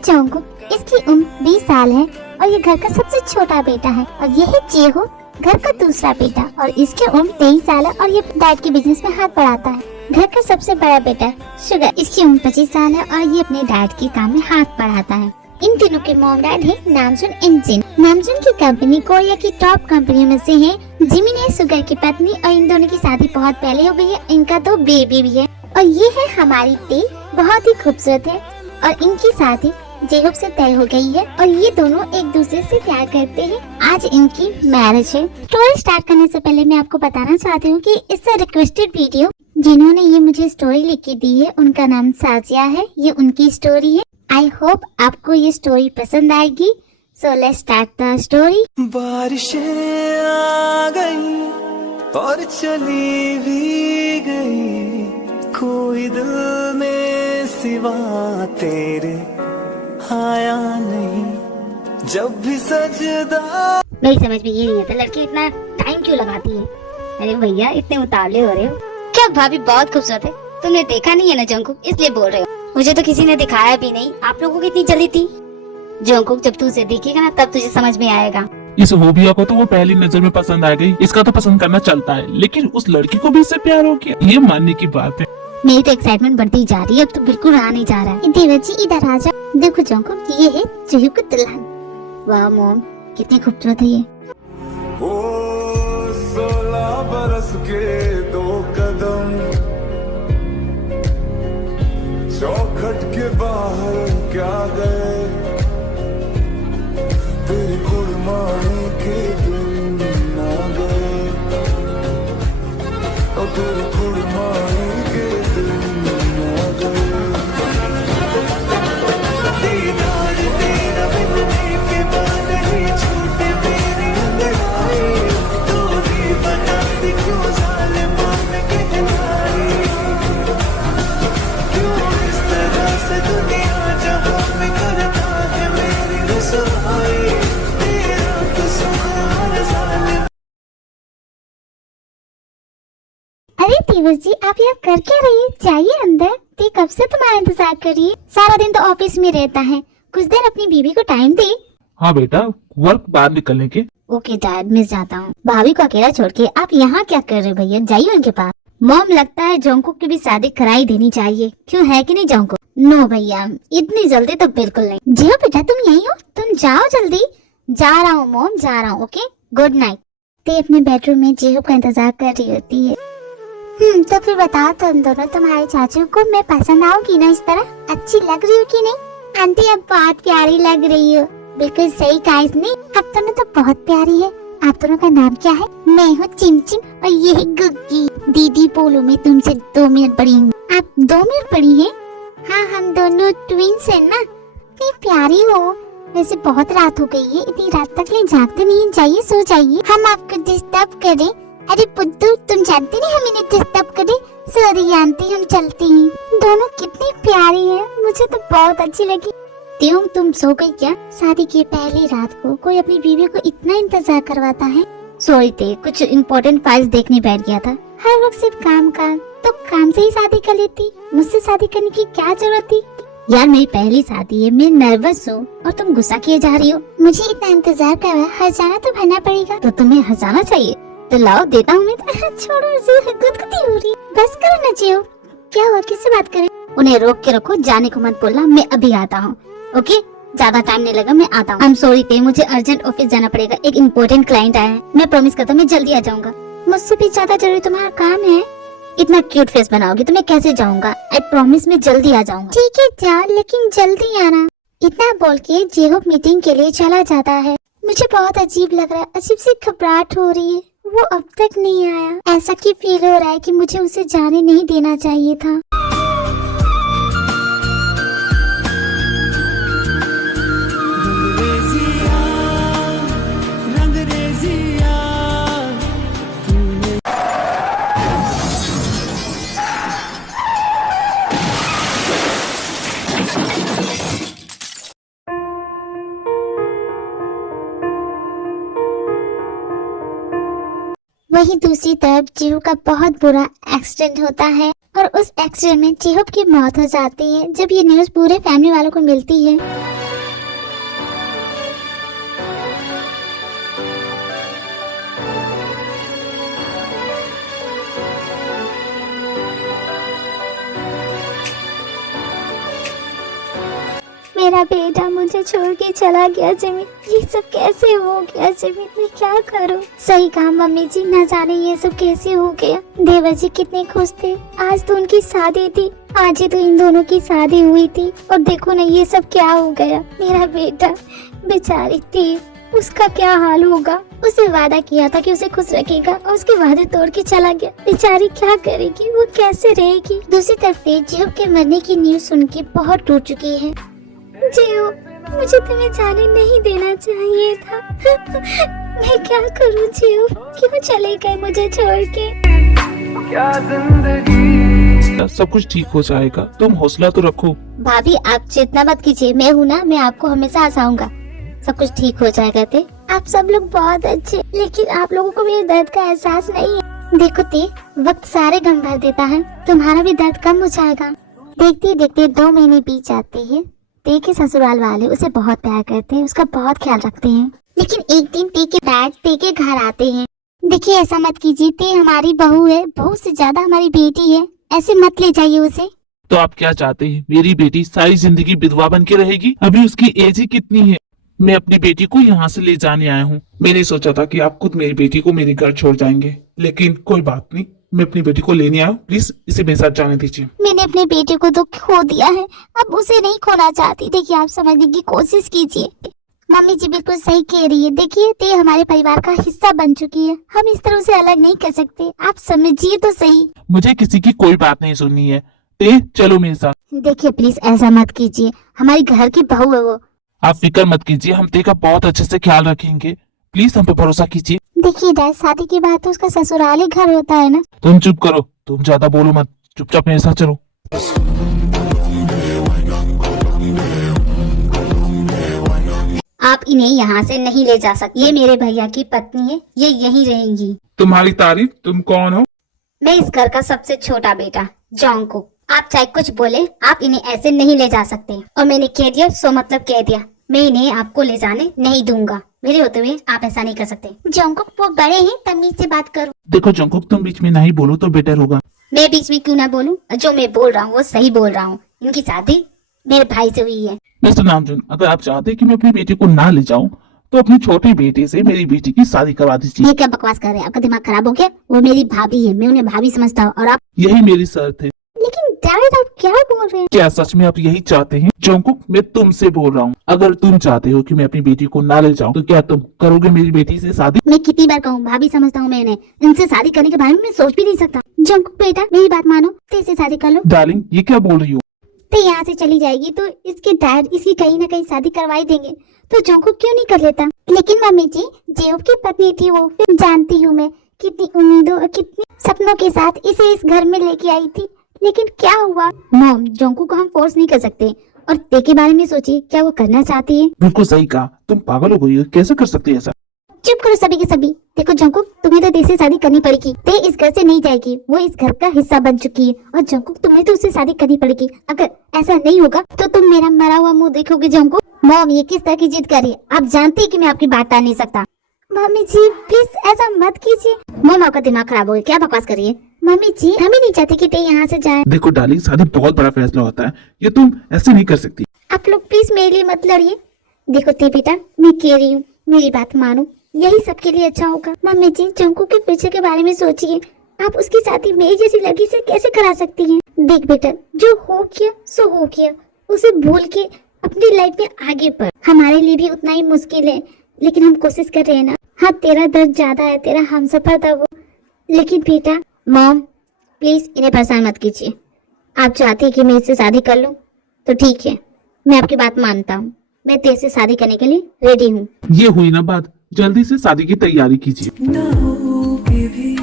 Jungkook, इसकी उम्र 20 साल है और ये घर का सबसे छोटा बेटा है। और ये है जेहो, घर का दूसरा बेटा, और इसकी उम्र 23 साल है और ये डैड के बिजनेस में हाथ बढ़ाता है। घर का सबसे बड़ा बेटा शुगर, इसकी उम्र 25 साल है और ये अपने डैड के काम में हाथ बढ़ाता है। इन तीनों के मॉम डैड है नामजुन एंड जिन। नामजुन की कंपनी कोरिया की टॉप कंपनियों में से है। जिमिन है शुगर की पत्नी और इन दोनों की शादी बहुत पहले हो गई है। इनका 2 बेबी भी है। और ये है हमारी ती, बहुत ही खूबसूरत है और इनकी शादी जेहोब से तय हो गई है और ये दोनों एक दूसरे से प्यार करते हैं। आज इनकी मैरिज है। स्टोरी स्टार्ट करने से पहले मैं आपको बताना चाहती हूँ कि इससे रिक्वेस्टेड वीडियो जिन्होंने ये मुझे स्टोरी लिख के दी है उनका नाम साजिया है। ये उनकी स्टोरी है। आई होप आपको ये स्टोरी पसंद आएगी। So let's start the story. बारिशें आ गई और चली भी गई, कोई दिल में सिवा तेरे आया नहीं। जब भी सजदा मेरी समझ में ये नहीं आता लड़की इतना टाइम क्यों लगाती है। अरे भैया इतने उतावले हो रहे हो क्या? भाभी बहुत खूबसूरत है, तुमने देखा नहीं है ना जंगकुक, इसलिए बोल रहे हो। मुझे तो किसी ने दिखाया भी नहीं। आप लोगों को इतनी जल्दी थी? जंगकुक जब तू उसे देखेगा ना तब तुझे समझ में आएगा। इस होबिया को तो वो पहली नजर में पसंद आ गई। इसका तो पसंद करना चलता है, लेकिन उस लड़की को भी इससे प्यार हो गया, ये मानने की बात है। मेरी तो एक्साइटमेंट बढ़ती जा रही है, अब तो बिल्कुल रहा नहीं जा रहा है। देवजी इधर आ जा। देखो जंगकुक, ये है जेहू का दुल्हन। वाह मॉम, कितनी खूबसूरत है ये। ओ 16 बरस के 2 कदम चौखट के बाहर क्या गए, तेरी कुड़मानी के दिन ना गए, और तेरी कुड़मानी के दिन ना गए। दीदार तेरा मिलने के बाद ही छूटे मेरी अंगड़ाई, तू भी बता दी क्यों ज़ालिमा में कहलाई, क्यों इस तरह से दुनिया जहां में करता है मेरी रसवाई, तेरा कसूर ज़ालिम। अरे देवर जी, आप यहाँ कर क्या रही है? जाइए अंदर। ती कब से तुम्हारा इंतजार कर रही है। सारा दिन तो ऑफिस में रहता है, कुछ देर अपनी बीवी को टाइम दे। हाँ बेटा, वर्क बाद निकलने के। ओके डैड, मिस जाता हूँ। भाभी को अकेला छोड़ के आप यहाँ क्या कर रहे हो भैया? जाइए उनके पास। मॉम, लगता है जंगकुक की भी शादी कराई देनी चाहिए, क्यों है कि नहीं जंगकुक? नो भैया, इतनी जल्दी तो बिल्कुल नहीं। जियो बेटा, तुम यही हो? तुम जाओ जल्दी। जा रहा हूँ मॉम, जा रहा हूँ। Okay, good night. ते अपने बेडरूम में जेहू का इंतजार कर रही होती है। तो फिर बताओ तुम दोनों, तुम्हारे चाचू को मैं पसंद आऊंगी ना? इस तरह अच्छी लग रही हो कि नहीं? आंटी आप बहुत प्यारी लग रही हो। बिल्कुल सही कहा इसने, आप दोनों तो बहुत प्यारी है। आप दोनों का नाम क्या है? मैं हूँ चिमचिम और ये है गुग्गी। दीदी बोलो, मैं तुमसे 2 मिनट बड़ी हूँ। आप 2 मिनट बड़ी हैं? हाँ, हम दोनों ट्विंस हैं ना। इतनी प्यारी हो। वैसे बहुत रात हो गई है, इतनी रात तक ले जागते नहीं। जाइए सो जाइए, हम आपको डिस्टर्ब करें? अरे पुत्तू, तुम जानती नहीं हम इन्हें डिस्टर्ब करें। सॉरी आंटी, हम चलती हैं। दोनों कितनी प्यारी है, मुझे तो बहुत अच्छी लगी। त्यों तुम सो गई क्या? शादी की पहली रात को कोई अपनी बीवी को इतना इंतजार करवाता है? सॉरी थे, कुछ इम्पोर्टेंट फाइल्स देखने बैठ गया था। हर वक्त सिर्फ काम काम, तो काम से ही शादी कर लेती। मुझसे शादी करने की क्या जरूरत थी? यार मेरी पहली शादी है, मैं नर्वस हूँ और तुम गुस्सा किए जा रही हो। मुझे इतना इंतजार करवा, हर्जाना तो भरना पड़ेगा। तो तुम्हें हर्जाना चाहिए तो लाओ, देता हूँ मैं। छोड़ो, गुदगुदी हो रही। बस करो ना जियो। क्या हुआ, किससे बात करें? उन्हें रोक के रखो, जाने को मत बोलना। मैं अभी आता हूँ। ओके, ज्यादा टाइम नहीं लगा, मैं आता हूँ। I'm sorry थे, मुझे अर्जेंट ऑफिस जाना पड़ेगा। एक इम्पोर्टेंट क्लाइंट आया है। मैं प्रॉमिस करता हूँ मैं जल्दी आ जाऊंगा। मुझसे भी ज्यादा जरूरी तुम्हारा काम है। इतना क्यूट फेस बनाओगी तो मैं कैसे जाऊंगा? आई प्रॉमिस मैं जल्दी आ जाऊंगा। ठीक है जा, लेकिन जल्दी आना। इतना बोल के जेहोब मीटिंग के लिए चला जाता है। मुझे बहुत अजीब लग रहा है, अजीब सी घबराहट हो रही है। वो अब तक नहीं आया। ऐसा की फील हो रहा है कि मुझे उसे जाने नहीं देना चाहिए था। वहीं दूसरी तरफ जेहू का बहुत बुरा एक्सीडेंट होता है और उस एक्सीडेंट में जेहूब की मौत हो जाती है। जब ये न्यूज़ पूरे फैमिली वालों को मिलती है मेरा बेटा मुझे छोड़ के चला गया जिमी, ये सब कैसे हो गया जिमी, मैं क्या करूं? सही कहा मम्मी जी, न जाने ये सब कैसे हो गया। देवर जी कितने खुश थे, आज तो उनकी शादी थी, आज ही तो इन दोनों की शादी हुई थी और देखो ना ये सब क्या हो गया। मेरा बेटा बेचारी थी, उसका क्या हाल होगा। उसे वादा किया था कि उसे खुश रखेगा और उसके वादे तोड़ के चला गया। बेचारी क्या करेगी, वो कैसे रहेगी। दूसरी तरफ जेहूब के मरने की न्यूज़ सुन के बहुत टूट चुकी है। जेहूब, मुझे तुम्हें जाने नहीं देना चाहिए था। मैं क्या करूं जेहूब, क्यों चले गए मुझे छोड़ के। क्या जिंदगी। सब कुछ ठीक हो जाएगा, तुम हौसला तो रखो। भाभी आप चिंता मत कीजिए, मैं हूँ ना, मैं आपको हमेशा हंसाऊंगा, सब कुछ ठीक हो जाएगा। ते आप सब लोग बहुत अच्छे, लेकिन आप लोगों को मेरे दर्द का एहसास नहीं है। देखो ते, वक्त सारे गम भर देता है, तुम्हारा भी दर्द कम हो जाएगा। देखते देखते 2 महीने बीत जाते हैं। ते के ससुराल वाले उसे बहुत प्यार करते हैं, उसका बहुत ख्याल रखते हैं। लेकिन एक दिन ते के डैड ते के घर आते हैं। देखिए ऐसा मत कीजिए, ते हमारी बहू है, बहू से ज्यादा हमारी बेटी है, ऐसे मत ले जाइए उसे। तो आप क्या चाहते हैं, मेरी बेटी सारी जिंदगी विधवा बन के रहेगी? अभी उसकी एज ही कितनी है। मैं अपनी बेटी को यहाँ से ले जाने आया हूँ। मैंने सोचा था कि आप खुद मेरी बेटी को मेरे घर छोड़ जाएंगे, लेकिन कोई बात नहीं, मैं अपनी बेटी को लेने आया हूँ। प्लीज इसे मेरे साथ जाने दीजिए। मैंने अपने बेटे को तो खो दिया है, अब उसे नहीं खोना चाहती। देखिए आप समझने की कोशिश कीजिए। मम्मी जी बिल्कुल सही कह रही है। देखिए ते हमारे परिवार का हिस्सा बन चुकी है, हम इस तरह से अलग नहीं कर सकते, आप समझिए तो सही। मुझे किसी की कोई बात नहीं सुननी है। ते चलो मेरे साथ। देखिए प्लीज ऐसा मत कीजिए, हमारी घर की बहू है वो। आप फिक्र मत कीजिए, हम ते का बहुत अच्छे से ख्याल रखेंगे। प्लीज हम पे भरोसा कीजिए। देखिए डैड, शादी के बाद तो उसका ससुराल ही घर होता है ना। तुम चुप करो, तुम ज्यादा बोलो मत, चुपचाप मेरे साथ चलो। आप इन्हें यहाँ से नहीं ले जा सकते, ये मेरे भैया की पत्नी है, ये यहीं रहेंगी। तुम्हारी तारीफ, तुम कौन हो? मैं इस घर का सबसे छोटा बेटा जोंको। आप चाहे कुछ बोले, आप इन्हें ऐसे नहीं ले जा सकते, और मैंने कह दिया सो मतलब कह दिया। मैं इन्हें आपको ले जाने नहीं दूंगा, मेरे होते हुए आप ऐसा नहीं कर सकते। जोंकुक वो बड़े हैं, तमीज से बात करो। देखो जोंकुक, तुम बीच में नहीं बोलो तो बेटर होगा। मैं बीच में क्यों ना बोलूं, जो मैं बोल रहा हूँ वो सही बोल रहा हूँ। इनकी शादी मेरे भाई से हुई है। मिस्टर नामजुन, अगर आप चाहते कि मैं अपनी बेटी को ना ले जाऊं, तो अपनी छोटी बेटी से मेरी बेटी की शादी करवा दीजिए। ये क्या बकवास कर रहे हैं, आपका दिमाग खराब हो गया? वो मेरी भाभी है, मैं उन्हें भाभी समझता हूँ, और आप। यही मेरी शर्त है। लेकिन डैड आप क्या बोल रहे हैं? क्या सच में आप यही चाहते हैं? जोंकुक, मैं तुमसे बोल रहा हूँ, अगर तुम चाहते हो कि मैं अपनी बेटी को ना ले जाऊं, तो क्या तुम करोगे मेरी बेटी से शादी? मैं कितनी बार कहूँ, भाभी समझता हूँ मैं इन्हें, इनसे शादी करने के बारे में मैं सोच भी नहीं सकता। जोंकुक बेटा मेरी बात मानो, तेरे से शादी कर लो। डार्लिंग, ये क्या बोल रही हो? तो यहाँ से चली जाएगी तो इसके डैड इसकी कहीं ना कहीं शादी करवाई देंगे, तो जोंकुक क्यों नहीं कर लेता? लेकिन मम्मी जी, जेहूब की पत्नी थी वो, फिर जानती हूँ मैं कितनी उम्मीदों और कितने सपनों के साथ इसे इस घर में लेके आई थी, लेकिन क्या हुआ? मॉम, जोंकुक को हम फोर्स नहीं कर सकते, और ते के बारे में सोचिए, क्या वो करना चाहती है? बिल्कुल सही कहा, तुम पागल हो गई हो, कैसे कर सकती है ऐसा? चुप करो सभी के सभी। देखो जोंकुक, तुम्हें तो ते से शादी करनी पड़ेगी, ते इस घर से नहीं जाएगी, वो इस घर का हिस्सा बन चुकी है, और जोंकुक तुम्हें तो उससे शादी करनी पड़ेगी। अगर ऐसा नहीं होगा तो तुम मेरा मरा हुआ मुंह देखोगे। जोंकुक, मॉम ये किस तरह की जिद कर रही है? आप जानती है कि मैं आपकी बात टाल नहीं सकता। मम्मी जी प्लीज ऐसा मत कीजिए। मॉम आपका दिमाग खराब हो गया, क्या बकवास कर रही है? मम्मी जी हम ही नहीं चाहते कि ते यहाँ से जाए। देखो डार्लिंग, शादी बहुत बड़ा फैसला होता है, ये तुम ऐसे नहीं कर सकती। आप लोग प्लीज मेरे लिए मत लड़िए। देखो ते बेटा, मैं कह रही हूँ, मेरी बात मानो, यही सबके लिए अच्छा होगा। मम्मी जी जोंकुक के फ्यूचर के बारे में सोचिए, आप उसकी शादी मेरी जैसी लड़की से कैसे करा सकती हैं? देख बेटा, जो हो किया सो हो किया, उसे भूल के अपनी लाइफ में आगे बढ़। हमारे लिए भी उतना ही मुश्किल है, लेकिन हम कोशिश कर रहे हैं ना। हाँ तेरा दर्द ज्यादा है, तेरा हमसफर था वो, लेकिन बेटा। मॉम प्लीज इन्हें परेशान मत कीजिए। आप चाहती है कि मैं इससे शादी कर लूं तो ठीक है, मैं आपकी बात मानता हूँ, मैं तेरे से शादी करने के लिए रेडी हूँ। ये हुई ना बात, जल्दी से शादी की तैयारी कीजिए। ना होके भी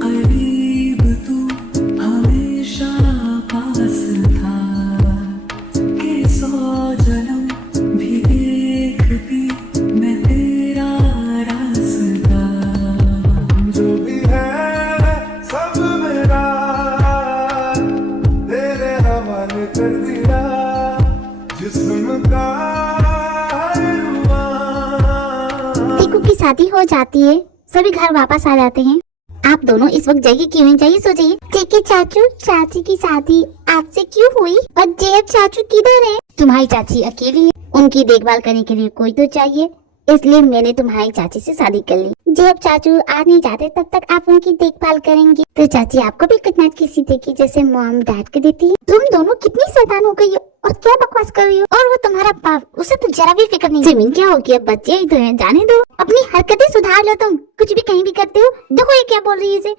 करीब तू हमेशा पास था, कि 100 जन्म भी देखती मैं तेरा रास्ता। जो भी है सब मेरा, हवाले कर दिया जिस्म का हर रुआं। टीकू की शादी हो जाती है, सभी घर वापस आ जाते हैं। आप दोनों इस वक्त जाइए, क्यों नहीं जाइए, सो जाइए। ठीक है चाचू, चाची की शादी आपसे क्यों हुई? और जेब चाचू किधर है? तुम्हारी चाची अकेली है, उनकी देखभाल करने के लिए कोई तो चाहिए, इसलिए मैंने तुम्हारी चाची से शादी कर ली। जब चाचू आ नहीं जाते तब तक आप उनकी देखभाल करेंगी, तो चाची आपको भी कुछ ना किसी देगी जैसे मॉम डैड के देती है। तुम दोनों कितनी शैतान हो गई हो और क्या बकवास कर रही हो। और वो तुम्हारा बाप, उसे तो जरा भी फिक्र नहीं। जमीन क्या हो गया, बच्चे ही तो हैं, जाने दो। अपनी हरकतें सुधार लो, तुम कुछ भी कहीं भी करते हो। देखो ये क्या बोल रही है इसे।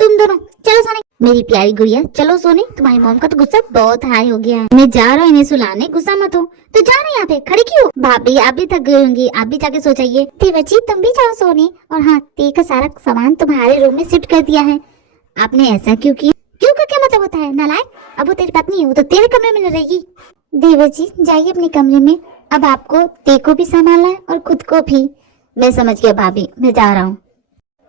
तुम दोनों चलो सोने। मेरी प्यारी गुड़िया चलो सोने, तुम्हारी मॉम का तो गुस्सा बहुत हाई हो गया है। मैं जा रहा हूँ इन्हें सुलाने, गुस्सा मत हो। तो जा रहे यहाँ पे खड़ी क्यों? भाभी आप भी थक गई होंगी, आप भी जाके सो जाइए। देवजी तुम भी जाओ सोने। और हाँ, ते का सारा सामान तुम्हारे रूम में शिफ्ट कर दिया है। आपने ऐसा क्यों किया? क्यों का क्या मतलब होता है नालायक? अब वो तेरी पत्नी है, वो तो तेरे कमरे में रहेगी। देवजी जाइए अपने कमरे में, अब आपको ते को भी संभालना है और खुद को भी। मैं समझ गया भाभी, मैं जा रहा हूँ।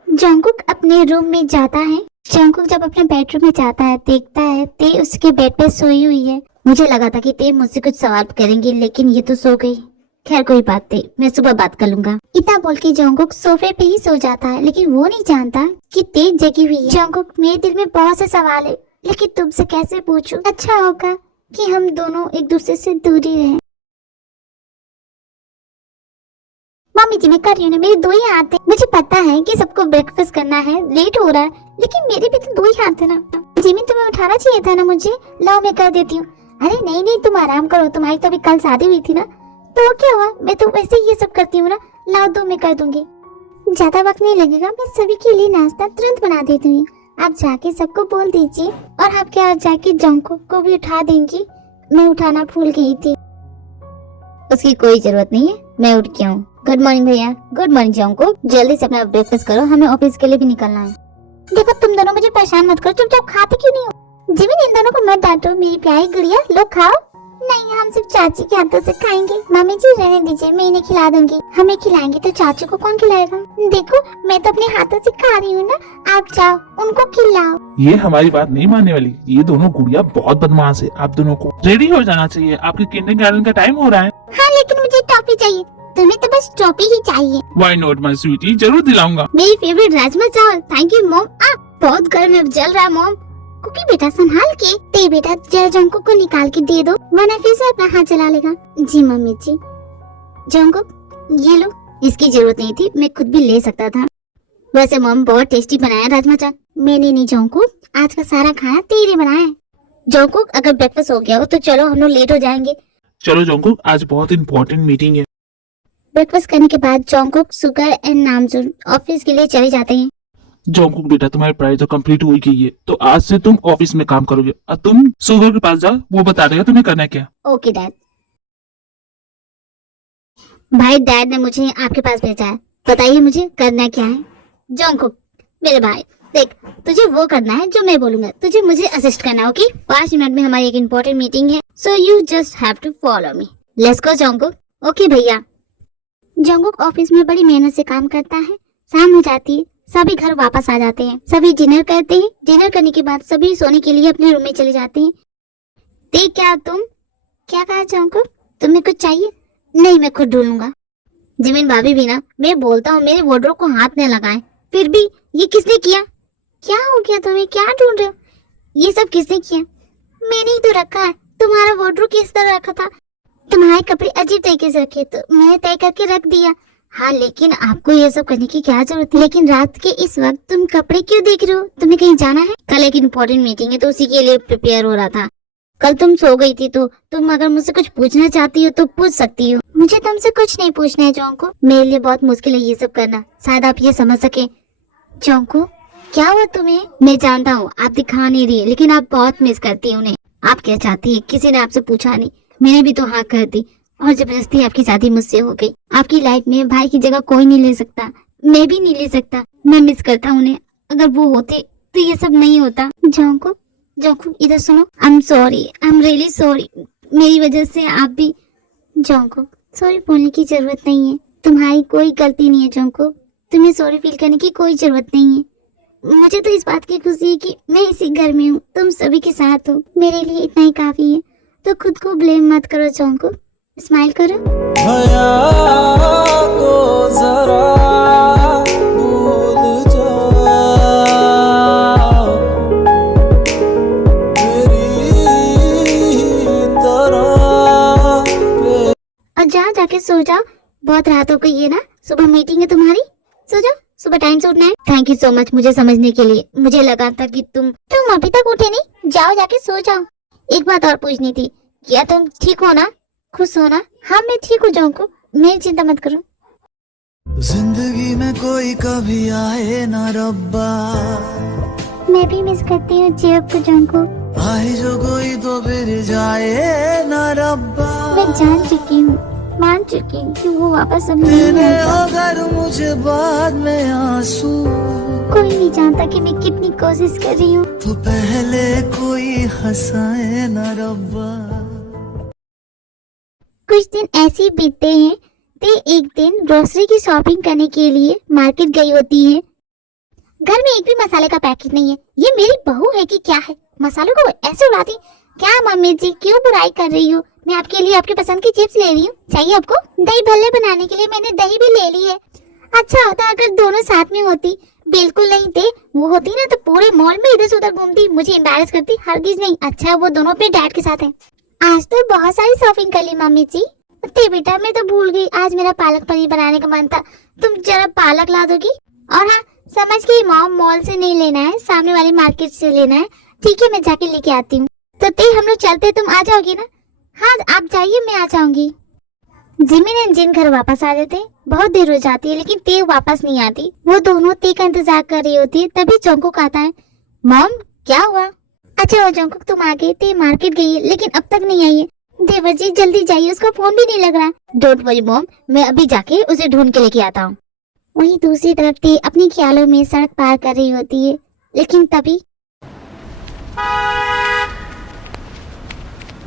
जंगकुक अपने रूम में जाता है। जंगकुक जब अपने बेडरूम में जाता है, देखता है ते उसके बेड पे सोई हुई है। मुझे लगा था कि ते मुझसे कुछ सवाल करेंगी, लेकिन ये तो सो गई। खैर कोई बात नहीं, मैं सुबह बात कर लूंगा। इतना बोल के जंगकुक सोफे पे ही सो जाता है, लेकिन वो नहीं जानता कि ते जगी हुई है। जंगकुक मेरे दिल में बहुत से सवाल है, लेकिन तुमसे कैसे पूछूं? अच्छा होगा कि हम दोनों एक दूसरे से दूरी रहें। मम्मी जी मैं कर रही हूँ ना, मेरे 2 ही हाथ है। मुझे पता है कि सबको ब्रेकफास्ट करना है, लेट हो रहा है, लेकिन मेरे भी तो 2 ही हाथ है ना। जिमी तुम्हें उठाना चाहिए था ना मुझे। लाओ मैं कर देती हूँ। अरे नहीं नहीं तुम आराम करो, तुम्हारी तो अभी कल शादी हुई थी ना, तो क्या हुआ, मैं तो वैसे ही ये सब करती हूँ ना। लाओ दो मैं कर दूंगी, ज्यादा वक्त नहीं लगेगा। मैं सभी के लिए नाश्ता तुरंत बना देती हूँ। आप जाके सबको बोल दीजिए, और आप क्या जाके जंगकुक को भी उठा देंगी? मैं उठाना भूल गई थी। उसकी कोई जरूरत नहीं है, मैं उठ गया हूँ। गुड मॉर्निंग भैया। गुड मॉर्निंग जंगकुक, जल्दी से अपना ब्रेकफास्ट करो, हमें ऑफिस के लिए भी निकलना है। देखो तुम दोनों मुझे परेशान मत करो, चुपचाप खाते क्यों नहीं हो? जिमिन इन दोनों को मत डांटो, मेरी प्यारी गुड़िया, लो खाओ। नहीं हम सिर्फ चाची के हाथों से खाएंगे। मम्मी जी रहने दीजिए, मैं इन्हें खिला दूंगी। हमें खिलाएंगे तो चाचू को कौन खिलाएगा? देखो मैं तो अपने हाथों से खा रही हूँ ना, आप जाओ उनको खिलाओ। ये हमारी बात नहीं मानने वाली। ये दोनों गुड़िया बहुत बदमाश है। आप दोनों को रेडी हो जाना चाहिए, आपके किंडरगार्टन का टाइम हो रहा है। हाँ लेकिन मुझे टॉफी चाहिए। तुम्हें तो बस टॉफी ही चाहिए। Why not my sweetie, जरूर दिलाऊंगा। मेरी फेवरेट राजमा चावल। Thank you mom. बहुत गर्म है, जल रहा है मॉम। कुकी बेटा संभाल के। ते बेटा जरा जंगकुक को निकाल के दे दो, वरना फिर से अपना हाथ जला लेगा। जी मम्मी जी। जंगकुक ये लो, इसकी जरूरत नहीं थी, मैं खुद भी ले सकता था। वैसे मॉम बहुत टेस्टी बनाया राजमा चावल। मैंने नहीं जंगकुक, आज का सारा खाना तेरे बनाया है। जंगकुक अगर ब्रेकफास्ट हो गया हो तो चलो, हम लोग लेट हो जाएंगे। चलो जंगकुक, आज बहुत इंपॉर्टेंट मीटिंग है। ब्रेकफास्ट करने के बाद Jungkook, sugar and Namjoon office के लिए चले जाते हैं। जंगकुक बेटा, तुम्हारी पढ़ाई तो कंप्लीट हो गई है, तो आज से तुम ऑफिस में काम करोगे और तुम सुगर के पास जाओ, वो बता देगा तुम्हें करना है क्या। Okay dad. भाई डैड ने मुझे आपके पास भेजा है, बताइए मुझे करना क्या है। जंगकुक मेरे भाई देख, तुझे वो करना है जो मैं बोलूंगा, तुझे मुझे असिस्ट करना है। ओके 5 मिनट में हमारी एक इम्पोर्टेंट मीटिंग है, so you just have to follow me. Let's go Jungkook. Okay भैया। जंगकुक ऑफिस में बड़ी मेहनत से काम करता है। शाम हो जाती है, सभी घर वापस आ जाते हैं, सभी डिनर करते हैं। डिनर करने के बाद सभी सोने के लिए अपने रूम में चले जाते हैं। देख क्या तुम क्या कहा जंगकुक, तुम्हें कुछ चाहिए? नहीं मैं खुद ढूंढूंगा। जिमिन भाभी भी ना, मैं बोलता हूँ मेरे वार्डरोब को हाथ न लगाएं, फिर भी ये किसने किया? क्या हो गया तुम्हें, क्या ढूंढ रहे हो? ये सब किसने किया? मैंने ही तो रखा है। तुम्हारा वार्डरोब किस तरह रखा था? तुम्हारे कपड़े अजीब तरीके से रखे तो मैंने तय करके रख दिया। हाँ लेकिन आपको ये सब करने की क्या जरूरत है? लेकिन रात के इस वक्त तुम कपड़े क्यों देख रहे हो? तुम्हें कहीं जाना है? कल एक इम्पोर्टेंट मीटिंग है तो उसी के लिए प्रिपेयर हो रहा था। कल तुम सो गई थी, तो तुम अगर मुझसे कुछ पूछना चाहती हो तो पूछ सकती हो। मुझे तुमसे कुछ नहीं पूछना है जंगकुक, मेरे लिए बहुत मुश्किल है ये सब करना, शायद आप ये समझ सके। जंगकुक क्या हुआ तुम्हें? मैं जानता हूँ आप दिखा नहीं रही, लेकिन आप बहुत मिस करती है उन्हें। आप क्या चाहती है? किसी ने आपसे पूछा नहीं, मैंने भी तो हाँ कर दी, और जबरदस्ती आपकी शादी मुझसे हो गई। आपकी लाइफ में भाई की जगह कोई नहीं ले सकता, मैं भी नहीं ले सकता। मैं मिस करता हूँ उन्हें, अगर वो होते तो ये सब नहीं होता। जंगकुक जंगकुक इधर सुनो, I am sorry, I am really sorry, मेरी वजह से आप भी। जंगकुक सॉरी बोलने की जरूरत नहीं है, तुम्हारी कोई गलती नहीं है जंगकुक, तुम्हें सॉरी फील करने की कोई जरूरत नहीं है। मुझे तो इस बात की खुशी है कि मैं इसी घर में हूँ, तुम सभी के साथ हो। मेरे लिए इतना ही काफी है। तो खुद को ब्लेम मत करो चौंकू, स्माइल करो। हया को जरा भूल जा, तेरी तरह और जाके सो जाओ, बहुत रात हो गई है ना, सुबह मीटिंग है तुम्हारी, सो जाओ, सुबह टाइम से उठना है। थैंक यू सो मच मुझे समझने के लिए। मुझे लगा था कि तुम अभी तक उठे नहीं। जाओ जाके सो जाओ। एक बात और पूछनी थी, क्या तुम ठीक हो ना, खुश हो ना? हाँ मैं ठीक हो जाऊंगा, मेरी चिंता मत करो। जिंदगी में कोई कभी आए ना रब्बा, मैं भी मिस करती हूँ जेब को जाऊंगा। आए जो कोई तो फिर जाए ना रब्बा। मैं जान चुकी हूँ, मान चुकी हूँ कि वो वापस अब नहीं तेरे आएगा। अगर मुझे बाद में आंसू, कोई नहीं जानता कि मैं कितनी कोशिश कर रही हूँ। तो पहले कोई हंसाए ना रब्बा। कुछ दिन ऐसे ही बीतते हैं। ते एक दिन ग्रोसरी की शॉपिंग करने के लिए मार्केट गई होती है। घर में एक भी मसाले का पैकेट नहीं है। ये मेरी बहू है कि क्या है, मसालों को ऐसे उड़ाती। क्या मम्मी जी क्यों बुराई कर रही हो? मैं आपके लिए आपके पसंद की चिप्स ले रही हूँ, चाहिए आपको? दही भल्ले बनाने के लिए मैंने दही भी ले ली है। अच्छा होता अगर दोनों साथ में होती। बिल्कुल नहीं थे, वो होती ना तो पूरे मॉल में इधर से उधर घूमती, मुझे एम्बैरेस करती। हरगिज नहीं। अच्छा वो दोनों अपने डैड के साथ है। आज तो बहुत सारी शॉपिंग कर ली मम्मी जी। ते बेटा मैं तो भूल गई, आज मेरा पालक पनीर बनाने का मन था, तुम जरा पालक ला दोगी? और हाँ समझ गई मॉम, मॉल से नहीं लेना है, सामने वाली मार्केट से लेना है। ठीक है मैं जाके लेके आती हूँ। तो ते हम लोग चलते, तुम आ जाओगी ना? हाँ आप जाइए, मैं आ जाऊंगी। जिमिन एंड जिन घर वापस आ जाते। बहुत देर हो जाती है लेकिन ते वापस नहीं आती। वो दोनों ते का इंतजार कर रही होती है। तभी जंकुक आता है। मॉम क्या हुआ? अच्छा वो जंकुक तुम आ गए। ते मार्केट गई है लेकिन अब तक नहीं आई है। देवर जी जल्दी जाइए, उसका फोन भी नहीं लग रहा। डोंट वरी मॉम, मैं अभी जाके उसे ढूंढ के लेके आता हूँ। वहीं दूसरी तरफ ते अपने ख्यालों में सड़क पार कर रही होती है लेकिन तभी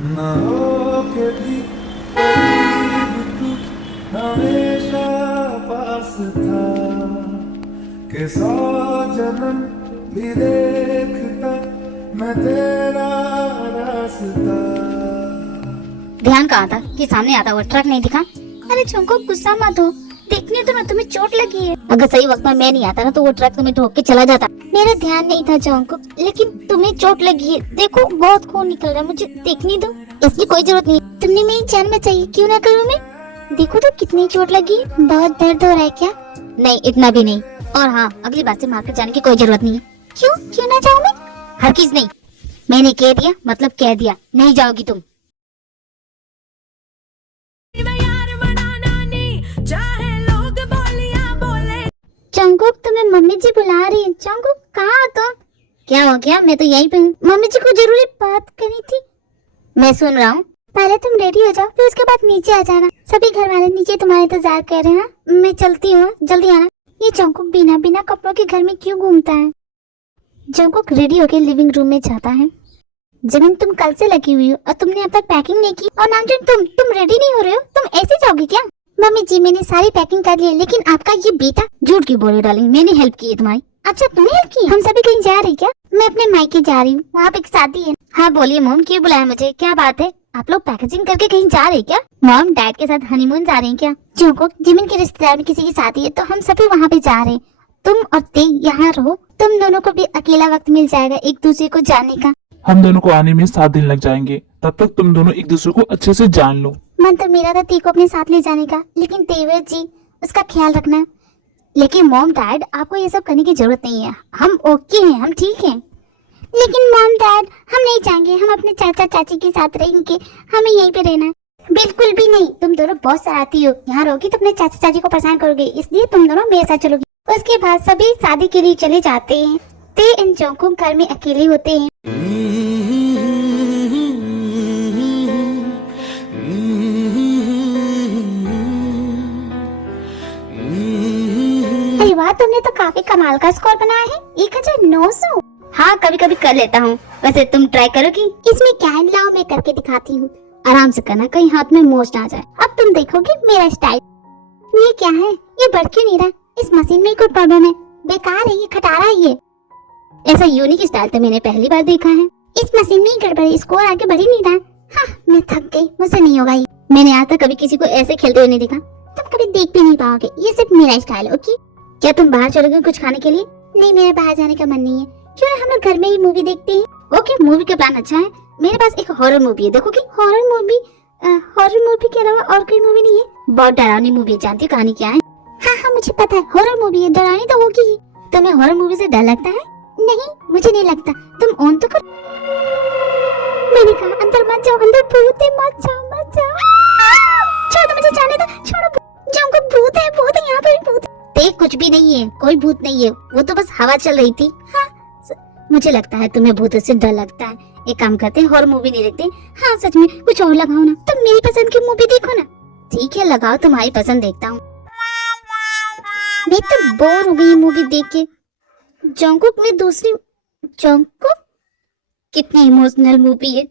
ना हो के भी करीब तू हमेशा पास था, कि 100 जन्म भी देखता मैं तेरा रास्ता। ध्यान कहाँ था कि सामने आता हुआ ट्रक नहीं दिखा? अरे चंको गुस्सा मत हो, देखने तो ना तुम्हें चोट लगी है। अगर सही वक्त में मैं नहीं आता ना तो वो ट्रक तुम्हें ठोक के चला जाता। मेरा ध्यान नहीं था चंको, लेकिन तुम्हें चोट लगी है। देखो बहुत खून निकल रहा है, मुझे देखने दो। इसकी कोई जरूरत नहीं, तुमने मेरी जान बचाई, क्यों ना करूँ मैं? देखो तो कितनी चोट लगी है। बहुत दर्द हो रहा है क्या? नहीं इतना भी नहीं। और हाँ अगली बार से मार्केट जाने की कोई जरूरत नहीं है। क्यों ना जाऊँ मैं? हर चीज नहीं, मैंने कह दिया मतलब कह दिया, नहीं जाओगी तुम। जंकुक तुम्हें मम्मी जी बुला रही है। जंकुक कहाँ हो तुम? क्या हो गया? मैं तो यहीं पे हूँ। मम्मी जी को जरूरी बात करनी थी। मैं सुन रहा हूँ। पहले तुम रेडी हो जाओ, फिर उसके बाद नीचे आ जाना। सभी घर वाले नीचे तुम्हारा इंतजार कर रहे हैं। मैं चलती हूँ, जल्दी आना। ये जंकुक बिना बिना कपड़ों के घर में क्यों घूमता है? जंकुक रेडी होकर लिविंग रूम में जाता है। जमीन तुम कल से लगी हुई हो और तुमने अब तक पैकिंग नहीं की। और नामजुन तुम रेडी नहीं हो रहे हो? तुम ऐसे जाओगे क्या? मम्मी जी मैंने सारी पैकिंग कर ली है, लेकिन आपका ये बेटा। झूठ की बोल रही डार्लिंग, मैंने हेल्प की है तुम्हारी। अच्छा तुमने हेल्प की? हम सभी कहीं जा रहे क्या? मैं अपने मायके जा रही हूँ, वहाँ पे एक शादी है। हाँ बोलिए मॉम, क्यों बुलाया मुझे, क्या बात है? आप लोग पैकेजिंग करके कहीं जा रहे क्या? मॉम डैड के साथ हनीमून जा रहे हैं क्या? जो जिमिन के रिश्तेदार में किसी की शादी है तो हम सभी वहाँ पे जा रहे हैं। तुम और ते यहाँ रहो, तुम दोनों को भी अकेला वक्त मिल जाएगा एक दूसरे को जानने का। हम दोनों को आने में 7 दिन लग जाएंगे, तब तक तुम दोनों एक दूसरे को अच्छे से जान लो। मन तो मेरा था ते को अपने साथ ले जाने का, लेकिन तेवर जी उसका ख्याल रखना। लेकिन मॉम डैड आपको ये सब करने की जरूरत नहीं है, हम ओके हैं, हम ठीक हैं। लेकिन मॉम डैड हम नहीं चाहेंगे, हम अपने चाचा चाची के साथ रहेंगे, हमें यहीं पे रहना है। बिल्कुल भी नहीं, तुम दोनों बहुत शरारती हो, यहाँ रहोगी तो अपने चाचा चाची को परेशान करोगे, इसलिए तुम दोनों मेरे साथ चलोगी। उसके बाद सभी शादी के लिए चले जाते हैं। ते इन जंकुक घर में अकेले होते हैं। अरे वाह, तुमने तो काफी कमाल का स्कोर बनाया है, 1900। हाँ कभी कभी कर लेता हूँ, वैसे तुम ट्राई करोगी? इसमें क्या है, लाओ मैं करके दिखाती हूँ। आराम से करना, कहीं हाथ में मोच ना जाए। अब तुम देखोगे मेरा स्टाइल। ये क्या है, ये बढ़ क्यों नहीं रहा? इस मशीन में कोई प्रॉब्लम है, बेकार है, ये खटारा है ये। ऐसा यूनिक स्टाइल तो मैंने पहली बार देखा है। इस मशीन में गड़बड़ी, स्कोर आगे बढ़ ही नहीं रहा। हाँ, मैं थक गई, मुझसे नहीं होगा ये। मैंने आज तक कभी किसी को ऐसे खेलते हुए नहीं देखा। तुम कभी देख भी नहीं पाओगे, ये सिर्फ मेरा स्टाइल है। ओके, क्या तुम बाहर चलोगे कुछ खाने के लिए? नहीं, मेरा बाहर जाने का मन नहीं है। क्यों ना हम लोग घर में ही मूवी देखते हैं। ओके, मूवी का प्लान अच्छा है। मेरे पास एक हॉरर मूवी है, देखोगे? हॉरर मूवी के अलावा और कोई मूवी नहीं है? बहुत डरावनी मूवी है, जानती हो कहानी क्या है? हाँ, मुझे पता है, हॉरर मूवी है, डरावनी तो होगी ही। तुम्हें हॉरर मूवी से डर लगता है? नहीं, मुझे नहीं लगता। तुम ऑन तो कर। मैंने कहा अंदर मत जाओ, अंदर भूत है, मत जाओ। छोड़ो, मुझे जाने दो, छोड़ो। जंकुक, भूत है यहाँ पे भूत है। देख, कुछ भी नहीं है, कोई भूत नहीं है, वो तो बस हवा चल रही थी। हाँ, मुझे लगता है तुम्हें भूत से डर लगता है। एक काम करते हैं, हॉरर मूवी नहीं देखते। हाँ, सच में कुछ और लगाओ ना, तुम मेरी पसंद की मूवी देखो ना। ठीक है, लगाओ, तुम्हारी पसंद देखता हूँ। मैं तो बोर हो गई मूवी देख के। जंकुक में दूसरी जंकुक, कितनी इमोशनल मूवी है,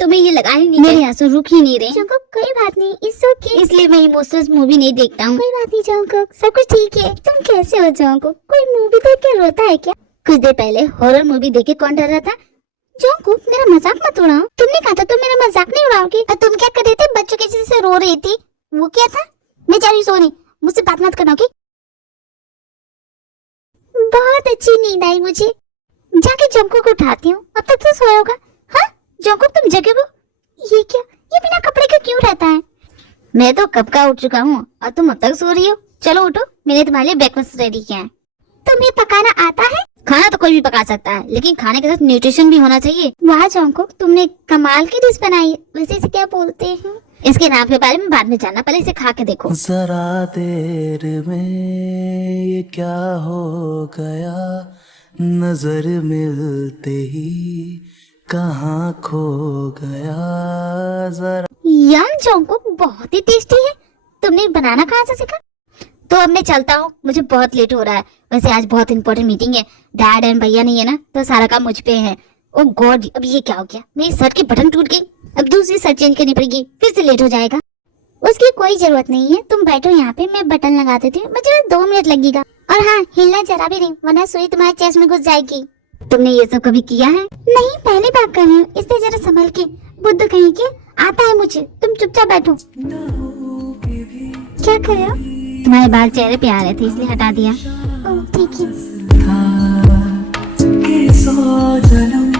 तुम्हें ये लगा ही नहीं? मेरे आंसू रुक ही नहीं रहे। जंकुक, कोई बात नहीं, इट्स ओके। इसलिए मैं इमोशनल मूवी नहीं देखता हूँ। कोई बात नहीं जंकुक, सब कुछ ठीक है। तुम कैसे हो जंकुक? कोई मूवी देख के रोता है क्या? कुछ देर पहले हॉरर मूवी देख के कौन डर रहा था? जंकुक, मेरा मजाक मत उड़ाओ। तुमने कहा था तुम मेरा मजाक नहीं उड़ाओगे। और तुम क्या कर रहे थे? बच्चों के जैसे रो रही थी। वो क्या था? मैं जा रही सोने, मुझसे बात मत करना, ओके? बहुत अच्छी नींद आई मुझे। जाके जंकुक को उठाती हूँ। अब तक तो सोया होगा। हाँ जंकुक, तुम जगे हो? ये क्या? ये बिना कपड़े के क्यों रहता है? मैं तो कब का उठ चुका हूँ और तुम अब तक सो रही हो। चलो उठो, मैंने तुम्हारे लिए ब्रेकफास्ट रेडी किया है। तुम्हें पकाना आता है? खाना तो कोई भी पका सकता है, लेकिन खाने के साथ न्यूट्रिशन भी होना चाहिए। वाह जंकुक, तुमने कमाल की डिश बनाई है। वैसे इसे क्या बोलते हैं? इसके नाम के बारे में बाद में जानना, पहले इसे खा के देखो। जरा देर में ये क्या हो गया, नजर मिलते ही कहाँ खो गया जरा। यम जंकुक, बहुत ही टेस्टी है। तुमने बनाना कहाँ से सीखा? तो अब मैं चलता हूँ, मुझे बहुत लेट हो रहा है। वैसे आज बहुत इंपॉर्टेंट मीटिंग है, डैड एंड भैया नहीं है ना, तो सारा काम मुझ पे है। ओ गॉड, अब ये क्या हो गया? मेरी शर्ट की बटन टूट गई। अब दूसरी शर्ट चेंज करनी पड़ेगी, फिर से लेट हो जाएगा। उसकी कोई जरूरत नहीं है, तुम बैठो यहाँ पे, मैं बटन लगा देती हूँ। मुझे 2 मिनट लगेगा। और हाँ, हिलना जरा भी नहीं, वरना सुई तुम्हारे चेस्ट में घुस जाएगी। तुमने ये सब कभी किया है? नहीं, पहली बार कर रही हूँ, इसलिए जरा संभल के। बुद्ध कहीं के, आता है मुझे, तुम चुपचाप बैठो। क्या कर रहे हो? तुम्हारे बाल चेहरे पे आ रहे थे, इसलिए हटा दिया। ओह ठीक है। कि 100 जन्म